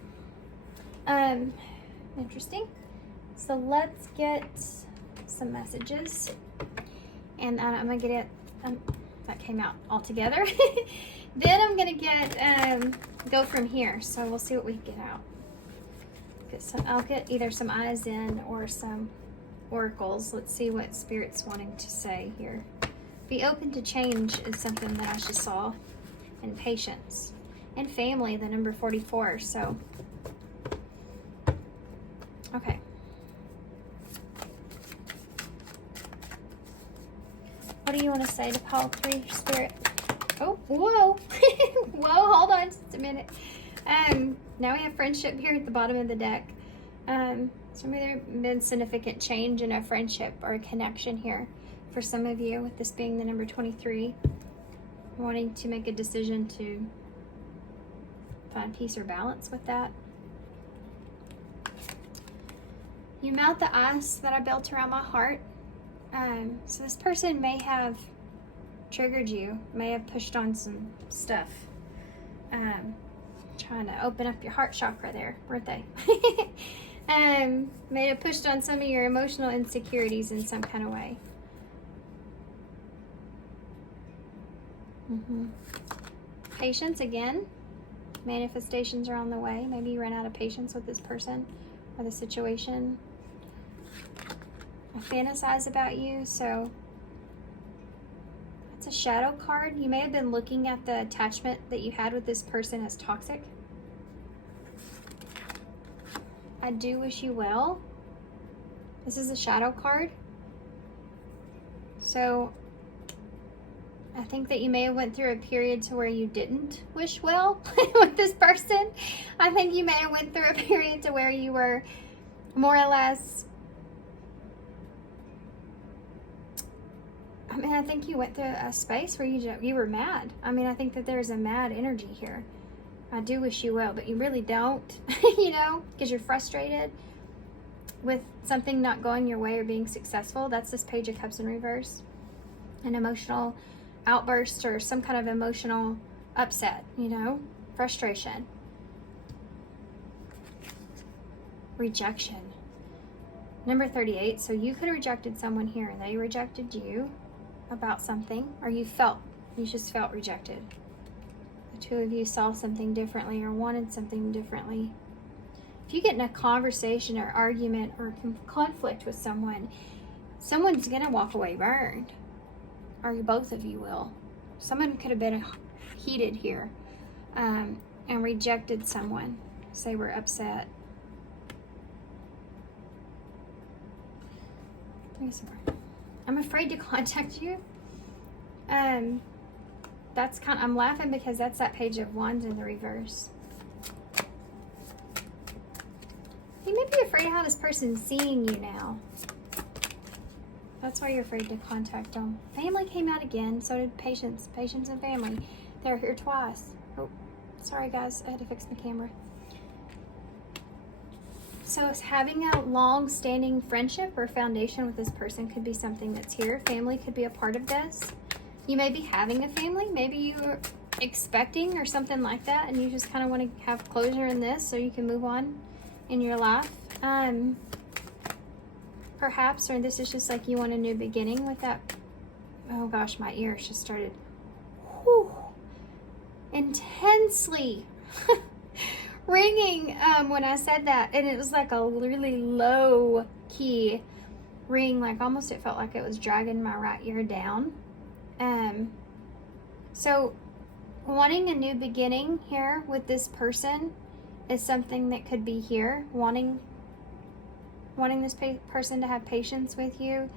Interesting. So let's get some messages, and I'm gonna get it. That came out all together. Then I'm gonna get go from here. So we'll see what we get out. I'll get either some eyes in or some oracles. Let's see what Spirit's wanting to say here. Be open to change is something that I just saw, and patience, and family, the number 44. So okay. What do you want to say to Pile 3, Spirit? Oh, whoa. Whoa, hold on just a minute. Now we have friendship here at the bottom of the deck. So maybe there have been significant change in a friendship or a connection here for some of you, with this being the number 23. Wanting to make a decision to find peace or balance with that. You melt the ice that I built around my heart. So this person may have triggered you, may have pushed on some stuff. Trying to open up your heart chakra there, weren't they? May have pushed on some of your emotional insecurities in some kind of way. Patience again. Manifestations are on the way. Maybe you ran out of patience with this person or the situation. I fantasize about you, so it's a shadow card. You may have been looking at the attachment that you had with this person as toxic. I do wish you well. This is a shadow card. So I think that you may have went through a period to where you didn't wish well with this person. I think you may have went through a period to where you were more or less, I think you went through a space where you were mad. I think that there's a mad energy here. I do wish you well, but you really don't, because you're frustrated with something not going your way or being successful. That's this Page of Cups in reverse. An emotional outburst or some kind of emotional upset, frustration. Rejection. Number 38. So you could have rejected someone here, and they rejected you about something, or you just felt rejected. The two of you saw something differently or wanted something differently. If you get in a conversation or argument or conflict with someone, someone's gonna walk away burned, or both of you will. Someone could have been heated here and rejected someone, say we're upset. I'm afraid to contact you. I'm laughing because that's that Page of Wands in the reverse. You may be afraid of how this person's seeing you now. That's why you're afraid to contact them. Family came out again, so did patience. Patience and family. They're here twice. Oh, sorry guys, I had to fix my camera. So it's having a long-standing friendship or foundation with this person could be something that's here. Family could be a part of this. You may be having a family. Maybe you're expecting or something like that, and you just kind of want to have closure in this so you can move on in your life. Perhaps, or this is just like you want a new beginning with that. Oh gosh, my ears just started intensely ringing when I said that, and it was like a really low key ring, like almost it felt like it was dragging my right ear down. So wanting a new beginning here with this person is something that could be here. Wanting this person to have patience with you,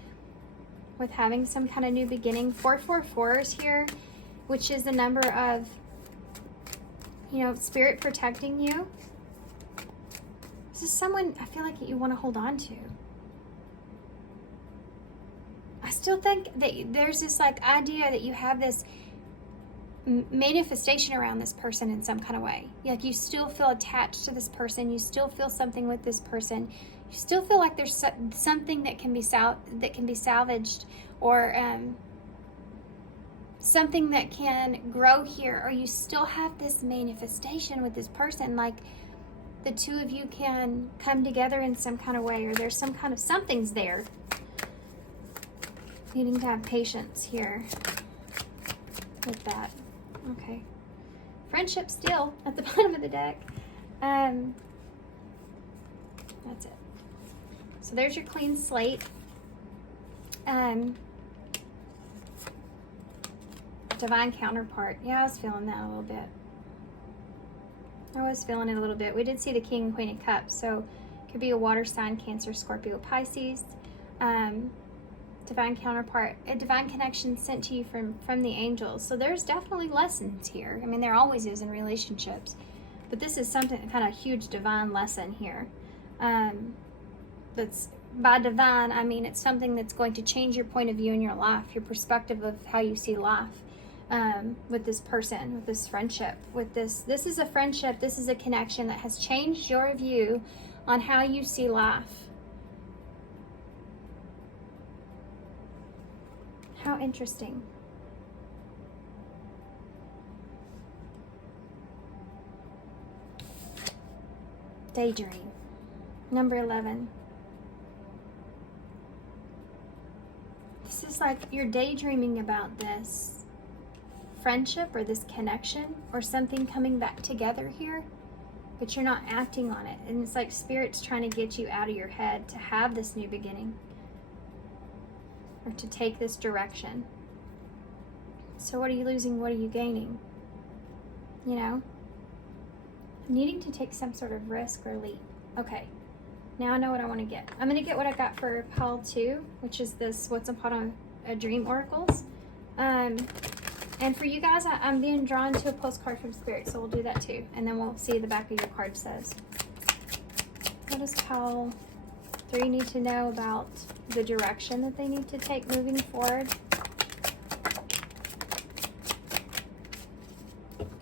with having some kind of new beginning. 444 is here, which is the number of, you know, spirit protecting you. This is someone I feel like you want to hold on to. I still think that there's this like idea that you have this manifestation around this person in some kind of way. Like you still feel attached to this person. You still feel something with this person. You still feel like there's something that can be salvaged, or something that can grow here. Or you still have this manifestation with this person, like the two of you can come together in some kind of way, or there's some kind of something's there. Needing to have patience here with that. Okay. Friendship still at the bottom of the deck. That's it. So there's your clean slate. Divine counterpart. Yeah, I was feeling that a little bit. We did see the King and Queen of Cups, so it could be a water sign, Cancer, Scorpio, Pisces. Divine counterpart, a divine connection sent to you from the angels. So there's definitely lessons here. I mean, there always is in relationships, but this is something kind of huge divine lesson here. That's by divine, I mean it's something that's going to change your point of view in your life, your perspective of how you see life. With this person, with this friendship, with this is a friendship, this is a connection that has changed your view on how you see life. How interesting. Daydream. Number 11. This is like you're daydreaming about this friendship or this connection or something coming back together here, but you're not acting on it. And it's like Spirit's trying to get you out of your head to have this new beginning, or to take this direction. So what are you losing? What are you gaining? You know? Needing to take some sort of risk or leap. Okay. Now I know what I want to get. I'm going to get what I got for pile 2, which is this What's Upon a Dream Oracles. And for you guys, I'm being drawn to a postcard from Spirit, so we'll do that too. And then we'll see the back of your card says. What does pile 3 need to know about the direction that they need to take moving forward?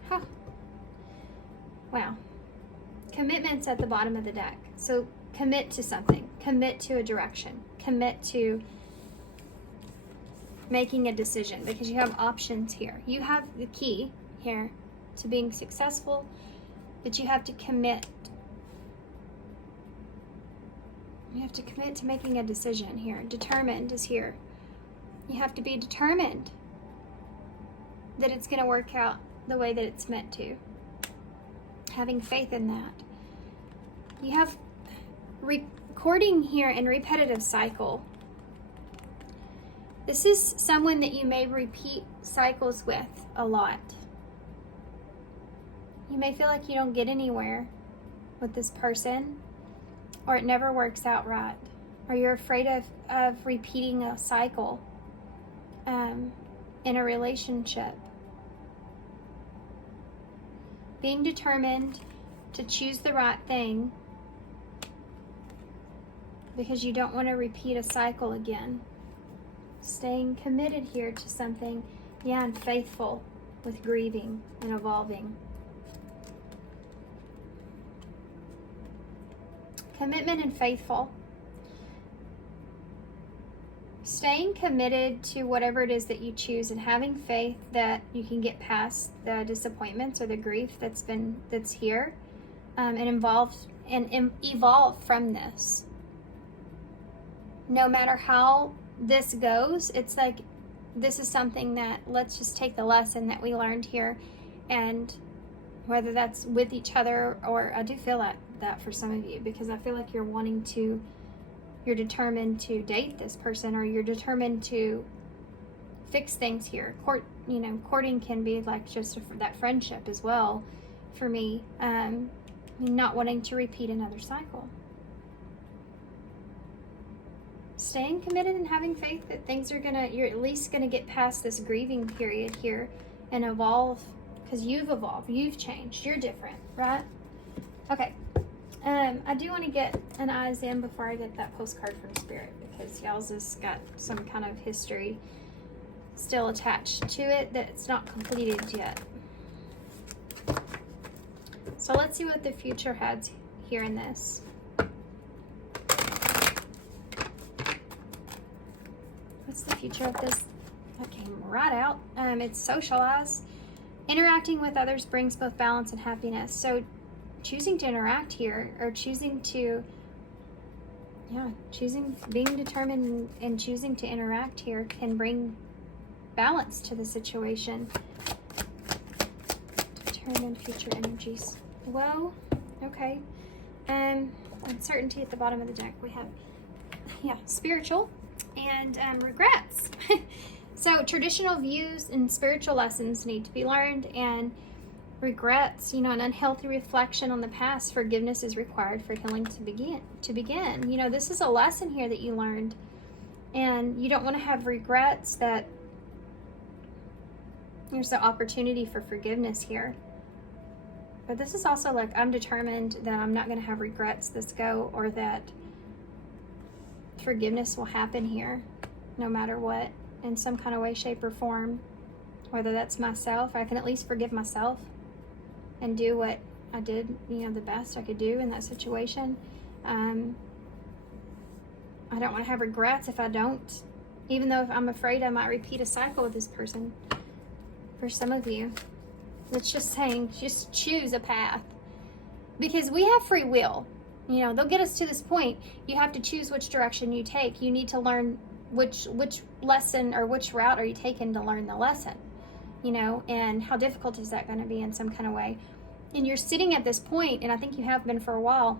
Huh. Wow. Commitment's at the bottom of the deck. So commit to something. Commit to a direction. Commit to making a decision, because you have options here. You have the key here to being successful, but you have to commit. You have to commit to making a decision here. Determined is here. You have to be determined that it's going to work out the way that it's meant to. Having faith in that. You have recording here in repetitive cycle. This is someone that you may repeat cycles with a lot. You may feel like you don't get anywhere with this person, or it never works out right, or you're afraid of repeating a cycle in a relationship. Being determined to choose the right thing because you don't want to repeat a cycle again. Staying committed here to something, yeah, and faithful with grieving and evolving. Commitment and faithful. Staying committed to whatever it is that you choose, and having faith that you can get past the disappointments or the grief that's here, and evolve from this. No matter how this goes, it's like this is something that, let's just take the lesson that we learned here, and whether that's with each other, or I do feel like that for some of you, because I feel like you're determined to date this person, or you're determined to fix things here. Courting can be like just that friendship as well for me. Not wanting to repeat another cycle. Staying committed and having faith that things are you're at least gonna get past this grieving period here and evolve, because you've evolved, you've changed, you're different, right? Okay. I do want to get an eyes in before I get that postcard from Spirit, because y'all's has got some kind of history still attached to it that's not completed yet. So let's see what the future has here in this. What's the future of this? That came right out. It's socialize. Interacting with others brings both balance and happiness. So choosing to interact here, or choosing to, being determined and choosing to interact here can bring balance to the situation. Determined future energies. Whoa, okay. Uncertainty at the bottom of the deck. We have, spiritual and regrets. So traditional views and spiritual lessons need to be learned, and regrets, an unhealthy reflection on the past. Forgiveness is required for healing to begin. This is a lesson here that you learned, and you don't want to have regrets. That there's the opportunity for forgiveness here. But this is also like, I'm determined that I'm not going to have regrets this go, or that forgiveness will happen here no matter what, in some kind of way, shape, or form. Whether that's myself, I can at least forgive myself and do what I did, the best I could do in that situation. I don't want to have regrets if I don't, even though if I'm afraid I might repeat a cycle with this person. For some of you, it's just saying, just choose a path, because we have free will. They'll get us to this point. You have to choose which direction you take. You need to learn which lesson or which route are you taking to learn the lesson, and how difficult is that going to be in some kind of way. And you're sitting at this point, and I think you have been for a while,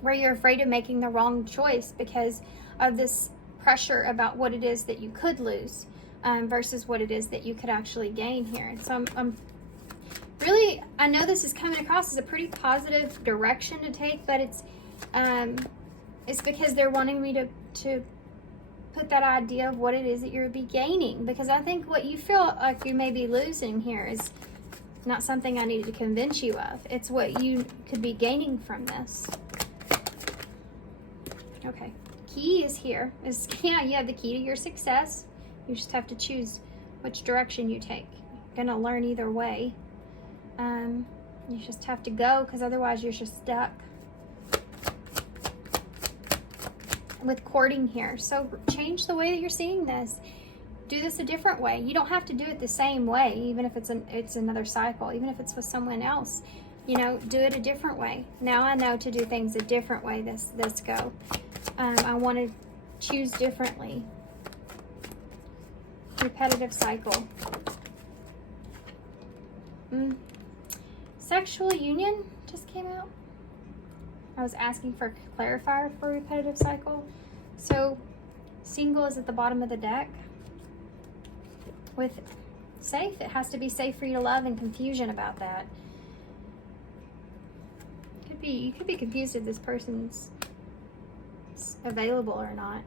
where you're afraid of making the wrong choice because of this pressure about what it is that you could lose versus what it is that you could actually gain here. And so I'm really, I know this is coming across as a pretty positive direction to take, but it's because they're wanting me to put that idea of what it is that you'll be gaining, because I think what you feel like you may be losing here is not something I needed to convince you of. It's what you could be gaining from this. Okay, key is here. You have the key to your success. You just have to choose which direction you take. You're gonna learn either way. You just have to go, because otherwise you're just stuck with courting here. So change the way that you're seeing this. Do this a different way. You don't have to do it the same way, even if it's another cycle, even if it's with someone else. Do it a different way. Now I know to do things a different way this go. I want to choose differently. Repetitive cycle. Sexual union just came out. I was asking for a clarifier for repetitive cycle. So single is at the bottom of the deck. With safe, it has to be safe for you to love, and confusion about that. You could be confused if this person's available or not.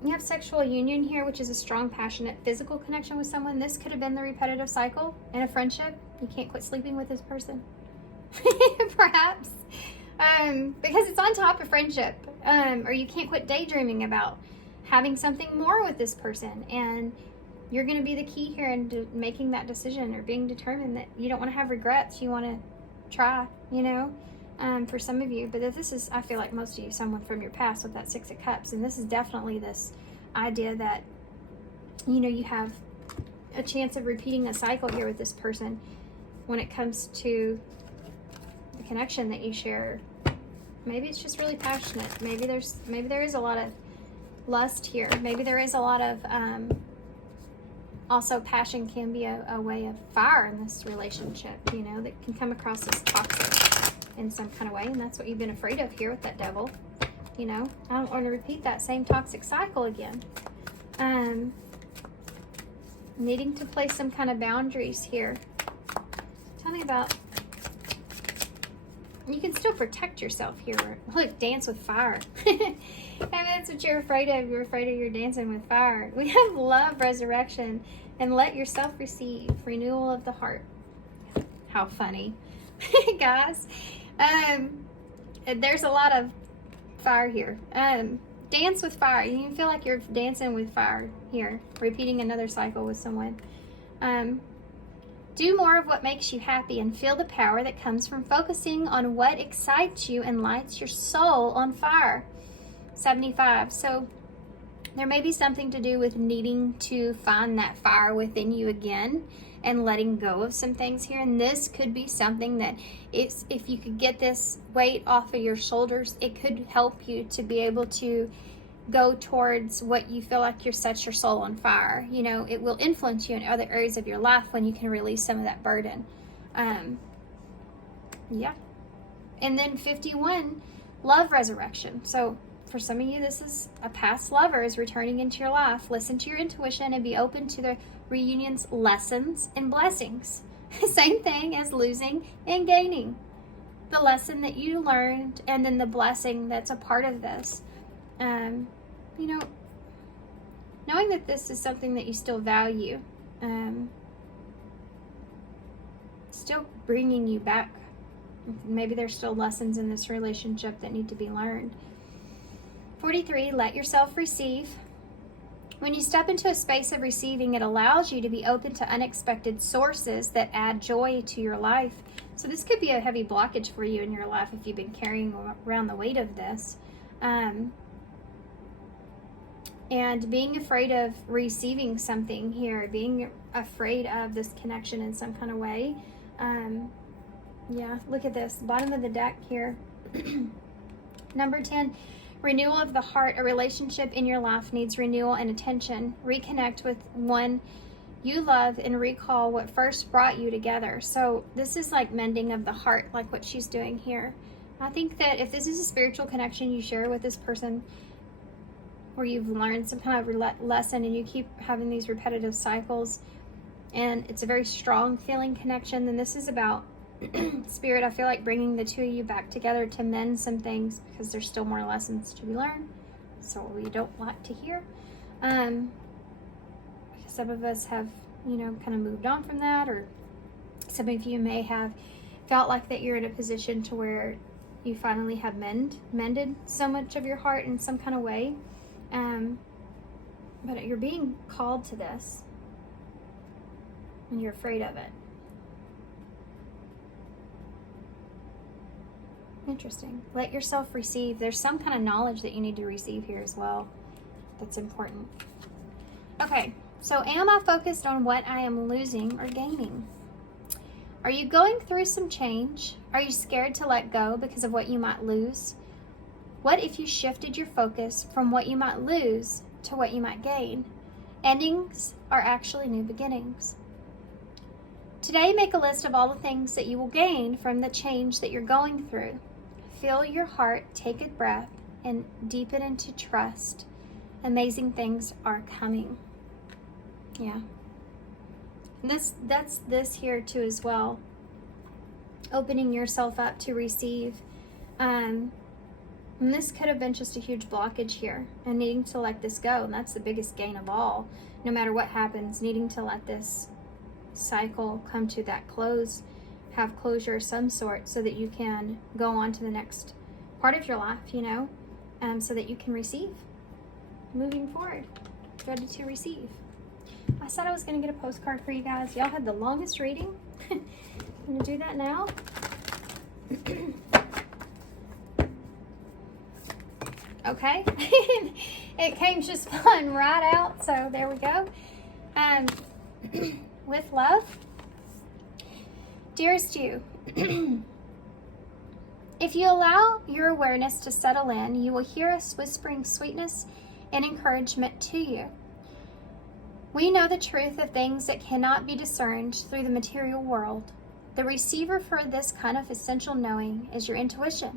You have sexual union here, which is a strong, passionate, physical connection with someone. This could have been the repetitive cycle in a friendship. You can't quit sleeping with this person. Perhaps. Because it's on top of friendship. Or you can't quit daydreaming about having something more with this person. And you're going to be the key here into making that decision, or being determined that you don't want to have regrets. You want to try, for some of you. But this is, I feel like most of you, someone from your past with that Six of Cups. And this is definitely this idea that, you have a chance of repeating a cycle here with this person when it comes to the connection that you share. Maybe it's just really passionate. Maybe there is a lot of lust here. Maybe there is a lot of also passion can be a way of fire in this relationship, that can come across as toxic. in some kind of way, and that's what you've been afraid of here with that devil. You know, I don't want to repeat that same toxic cycle again. Needing to place some kind of boundaries here. Tell me about, you can still protect yourself here. Look, dance with fire. I mean, that's what you're afraid of. You're afraid of your dancing with fire. We have love, resurrection, and let yourself receive renewal of the heart. How funny. Guys, there's a lot of fire here. Dance with fire. You can feel like you're dancing with fire here. Repeating another cycle with someone. Do more of what makes you happy and feel the power that comes from focusing on what excites you and lights your soul on fire. 75. So there may be something to do with needing to find that fire within you again and letting go of some things here. And this could be something that if you could get this weight off of your shoulders, it could help you to be able to go towards what you feel like you're set your soul on fire. You know, it will influence you in other areas of your life when you can release some of that burden. Yeah. And then 51, love resurrection. So for some of you, this is a past lover is returning into your life. Listen to your intuition and be open to the reunion's lessons and blessings. Same thing as losing and gaining. The lesson that you learned and then the blessing that's a part of this. You know, knowing that this is something that you still value, still bringing you back. Maybe there's still lessons in this relationship that need to be learned. 43, let yourself receive. When you step into a space of receiving, it allows you to be open to unexpected sources that add joy to your life. So this could be a heavy blockage for you in your life if you've been carrying around the weight of this. And being afraid of receiving something here, being afraid of this connection in some kind of way. Yeah, look at this, bottom of the deck here. Number 10, renewal of the heart. A relationship in your life needs renewal and attention. Reconnect with one you love and recall what first brought you together. So this is like mending of the heart, like what she's doing here. I think that if this is a spiritual connection you share with this person, where you've learned some kind of lesson and you keep having these repetitive cycles and it's a very strong feeling connection, then this is about Spirit, I feel like bringing the two of you back together to mend some things because there's still more lessons to be learned. So we don't like to hear. Because some of us have, you know, kind of moved on from that, or some of you may have felt like that you're in a position to where you finally have mended so much of your heart in some kind of way. But you're being called to this and you're afraid of it. Interesting. Let yourself receive. There's some kind of knowledge that you need to receive here as well. That's important. Okay, so am I focused on what I am losing or gaining? Are you going through some change? Are you scared to let go because of what you might lose? What if you shifted your focus from what you might lose to what you might gain? Endings are actually new beginnings. Today, make a list of all the things that you will gain from the change that you're going through. Feel your heart, take a breath, and deepen into trust. Amazing things are coming. Yeah. And that's this here too as well. Opening yourself up to receive. And this could have been just a huge blockage here and needing to let this go. And that's the biggest gain of all. No matter what happens, needing to let this cycle come to that close, have closure of some sort so that you can go on to the next part of your life, you know, so that you can receive. Moving forward, ready to receive. I said I was going to get a postcard for you guys. Y'all had the longest reading. I'm going to do that now. Okay. It came just fun right out, so there we go. With love. Dearest you, if you allow your awareness to settle in, you will hear us whispering sweetness and encouragement to you. We know the truth of things that cannot be discerned through the material world. The receiver for this kind of essential knowing is your intuition,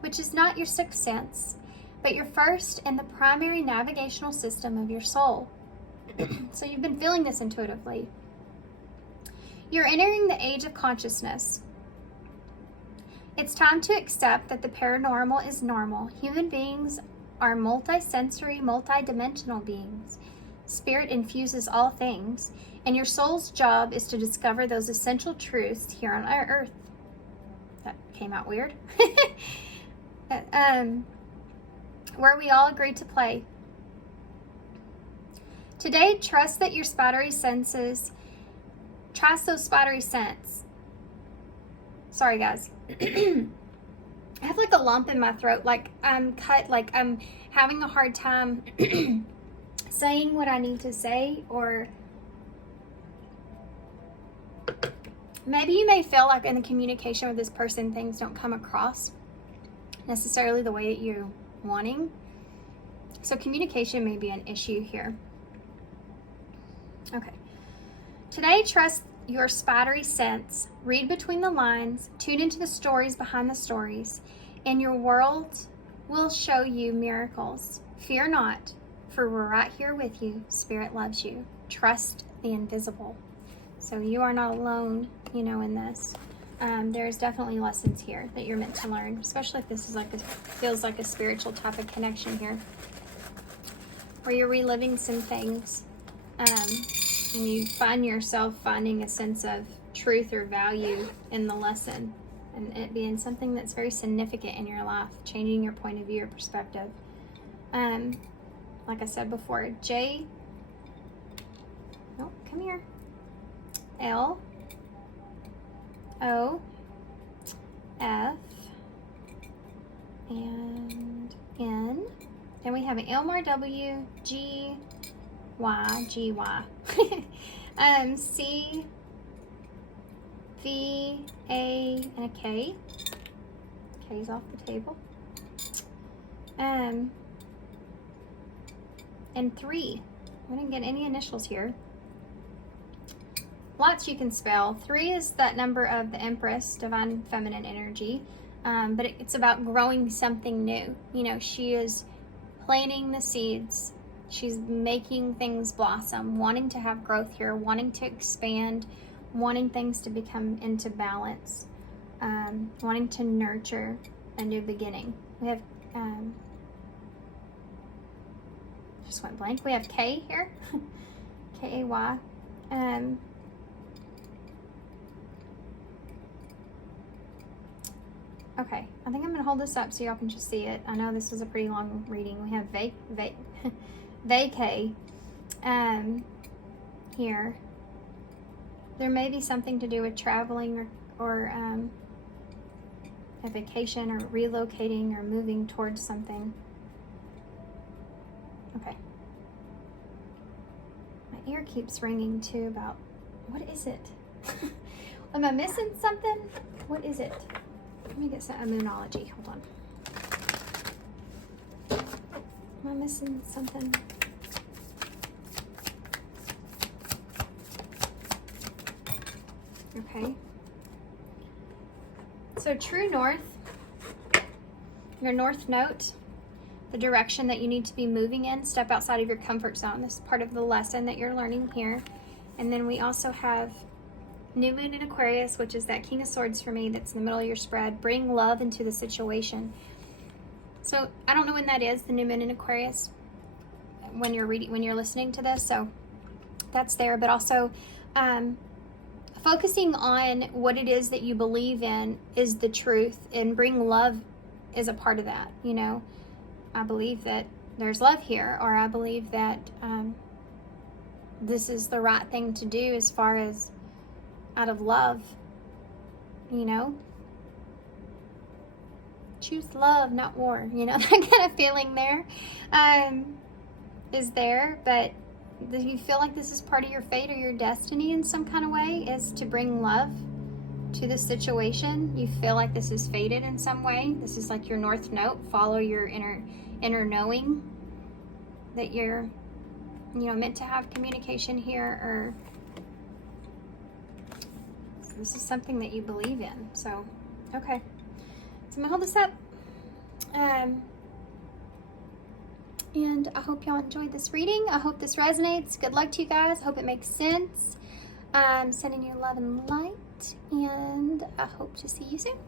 which is not your sixth sense, but your first and the primary navigational system of your soul. So you've been feeling this intuitively. You're entering the age of consciousness. It's time to accept that the paranormal is normal. Human beings are multi-sensory, multi-dimensional beings. Spirit infuses all things, and your soul's job is to discover those essential truths here on our earth. That came out weird. Where we all agree to play. Today, trust that your spidery senses, trust those spidery scents. Sorry, guys. I have like a lump in my throat, like I'm cut, like I'm having a hard time saying what I need to say, or maybe you may feel like in the communication with this person, things don't come across necessarily the way that you're wanting. So communication may be an issue here. Okay. Today, trust your spidery sense. Read between the lines. Tune into the stories behind the stories. And your world will show you miracles. Fear not, for we're right here with you. Spirit loves you. Trust the invisible. So you are not alone, you know, in this. There's definitely lessons here that you're meant to learn, especially if this is like feels like a spiritual type of connection here, where you're reliving some things. And you find yourself finding a sense of truth or value in the lesson, and it being something that's very significant in your life, changing your point of view or perspective. Like I said before, J, no, come here, L, O, F, and N. Then we have an Elmore W, G, Y, G, Y. C, V, A, and a K. K's off the table. And 3. We didn't get any initials here. Lots you can spell. 3 is that number of the Empress, divine feminine energy. But it's about growing something new. You know, she is planting the seeds. She's making things blossom, wanting to have growth here, wanting to expand, wanting things to become into balance, wanting to nurture a new beginning. We have, just went blank. We have K here, K-A-Y. Okay, I think I'm going to hold this up so y'all can just see it. I know this was a pretty long reading. We have vacay here. There may be something to do with traveling or a vacation or relocating or moving towards something. Okay. My ear keeps ringing too about, what is it? Am I missing something? What is it? Let me get some immunology. Hold on. Am I missing something? Okay. So true north, your north note, the direction that you need to be moving in, step outside of your comfort zone. This is part of the lesson that you're learning here. And then we also have New Moon in Aquarius, which is that King of Swords for me that's in the middle of your spread. Bring love into the situation. So I don't know when that is, the New Moon in Aquarius, when you're listening to this. So that's there, but also focusing on what it is that you believe in is the truth, and bring love is a part of that. You know, I believe that there's love here, or I believe that this is the right thing to do as far as out of love, you know, choose love, not war, you know, that kind of feeling there is there. But do you feel like this is part of your fate or your destiny in some kind of way, is to bring love to the situation? You feel like this is fated in some way. This is like your north note. Follow your inner knowing that you're, you know, meant to have communication here, or This is something that you believe in. So, okay. So I'm gonna hold this up. And I hope y'all enjoyed this reading. I hope this resonates. Good luck to you guys. I hope it makes sense. I'm sending you love and light, and I hope to see you soon.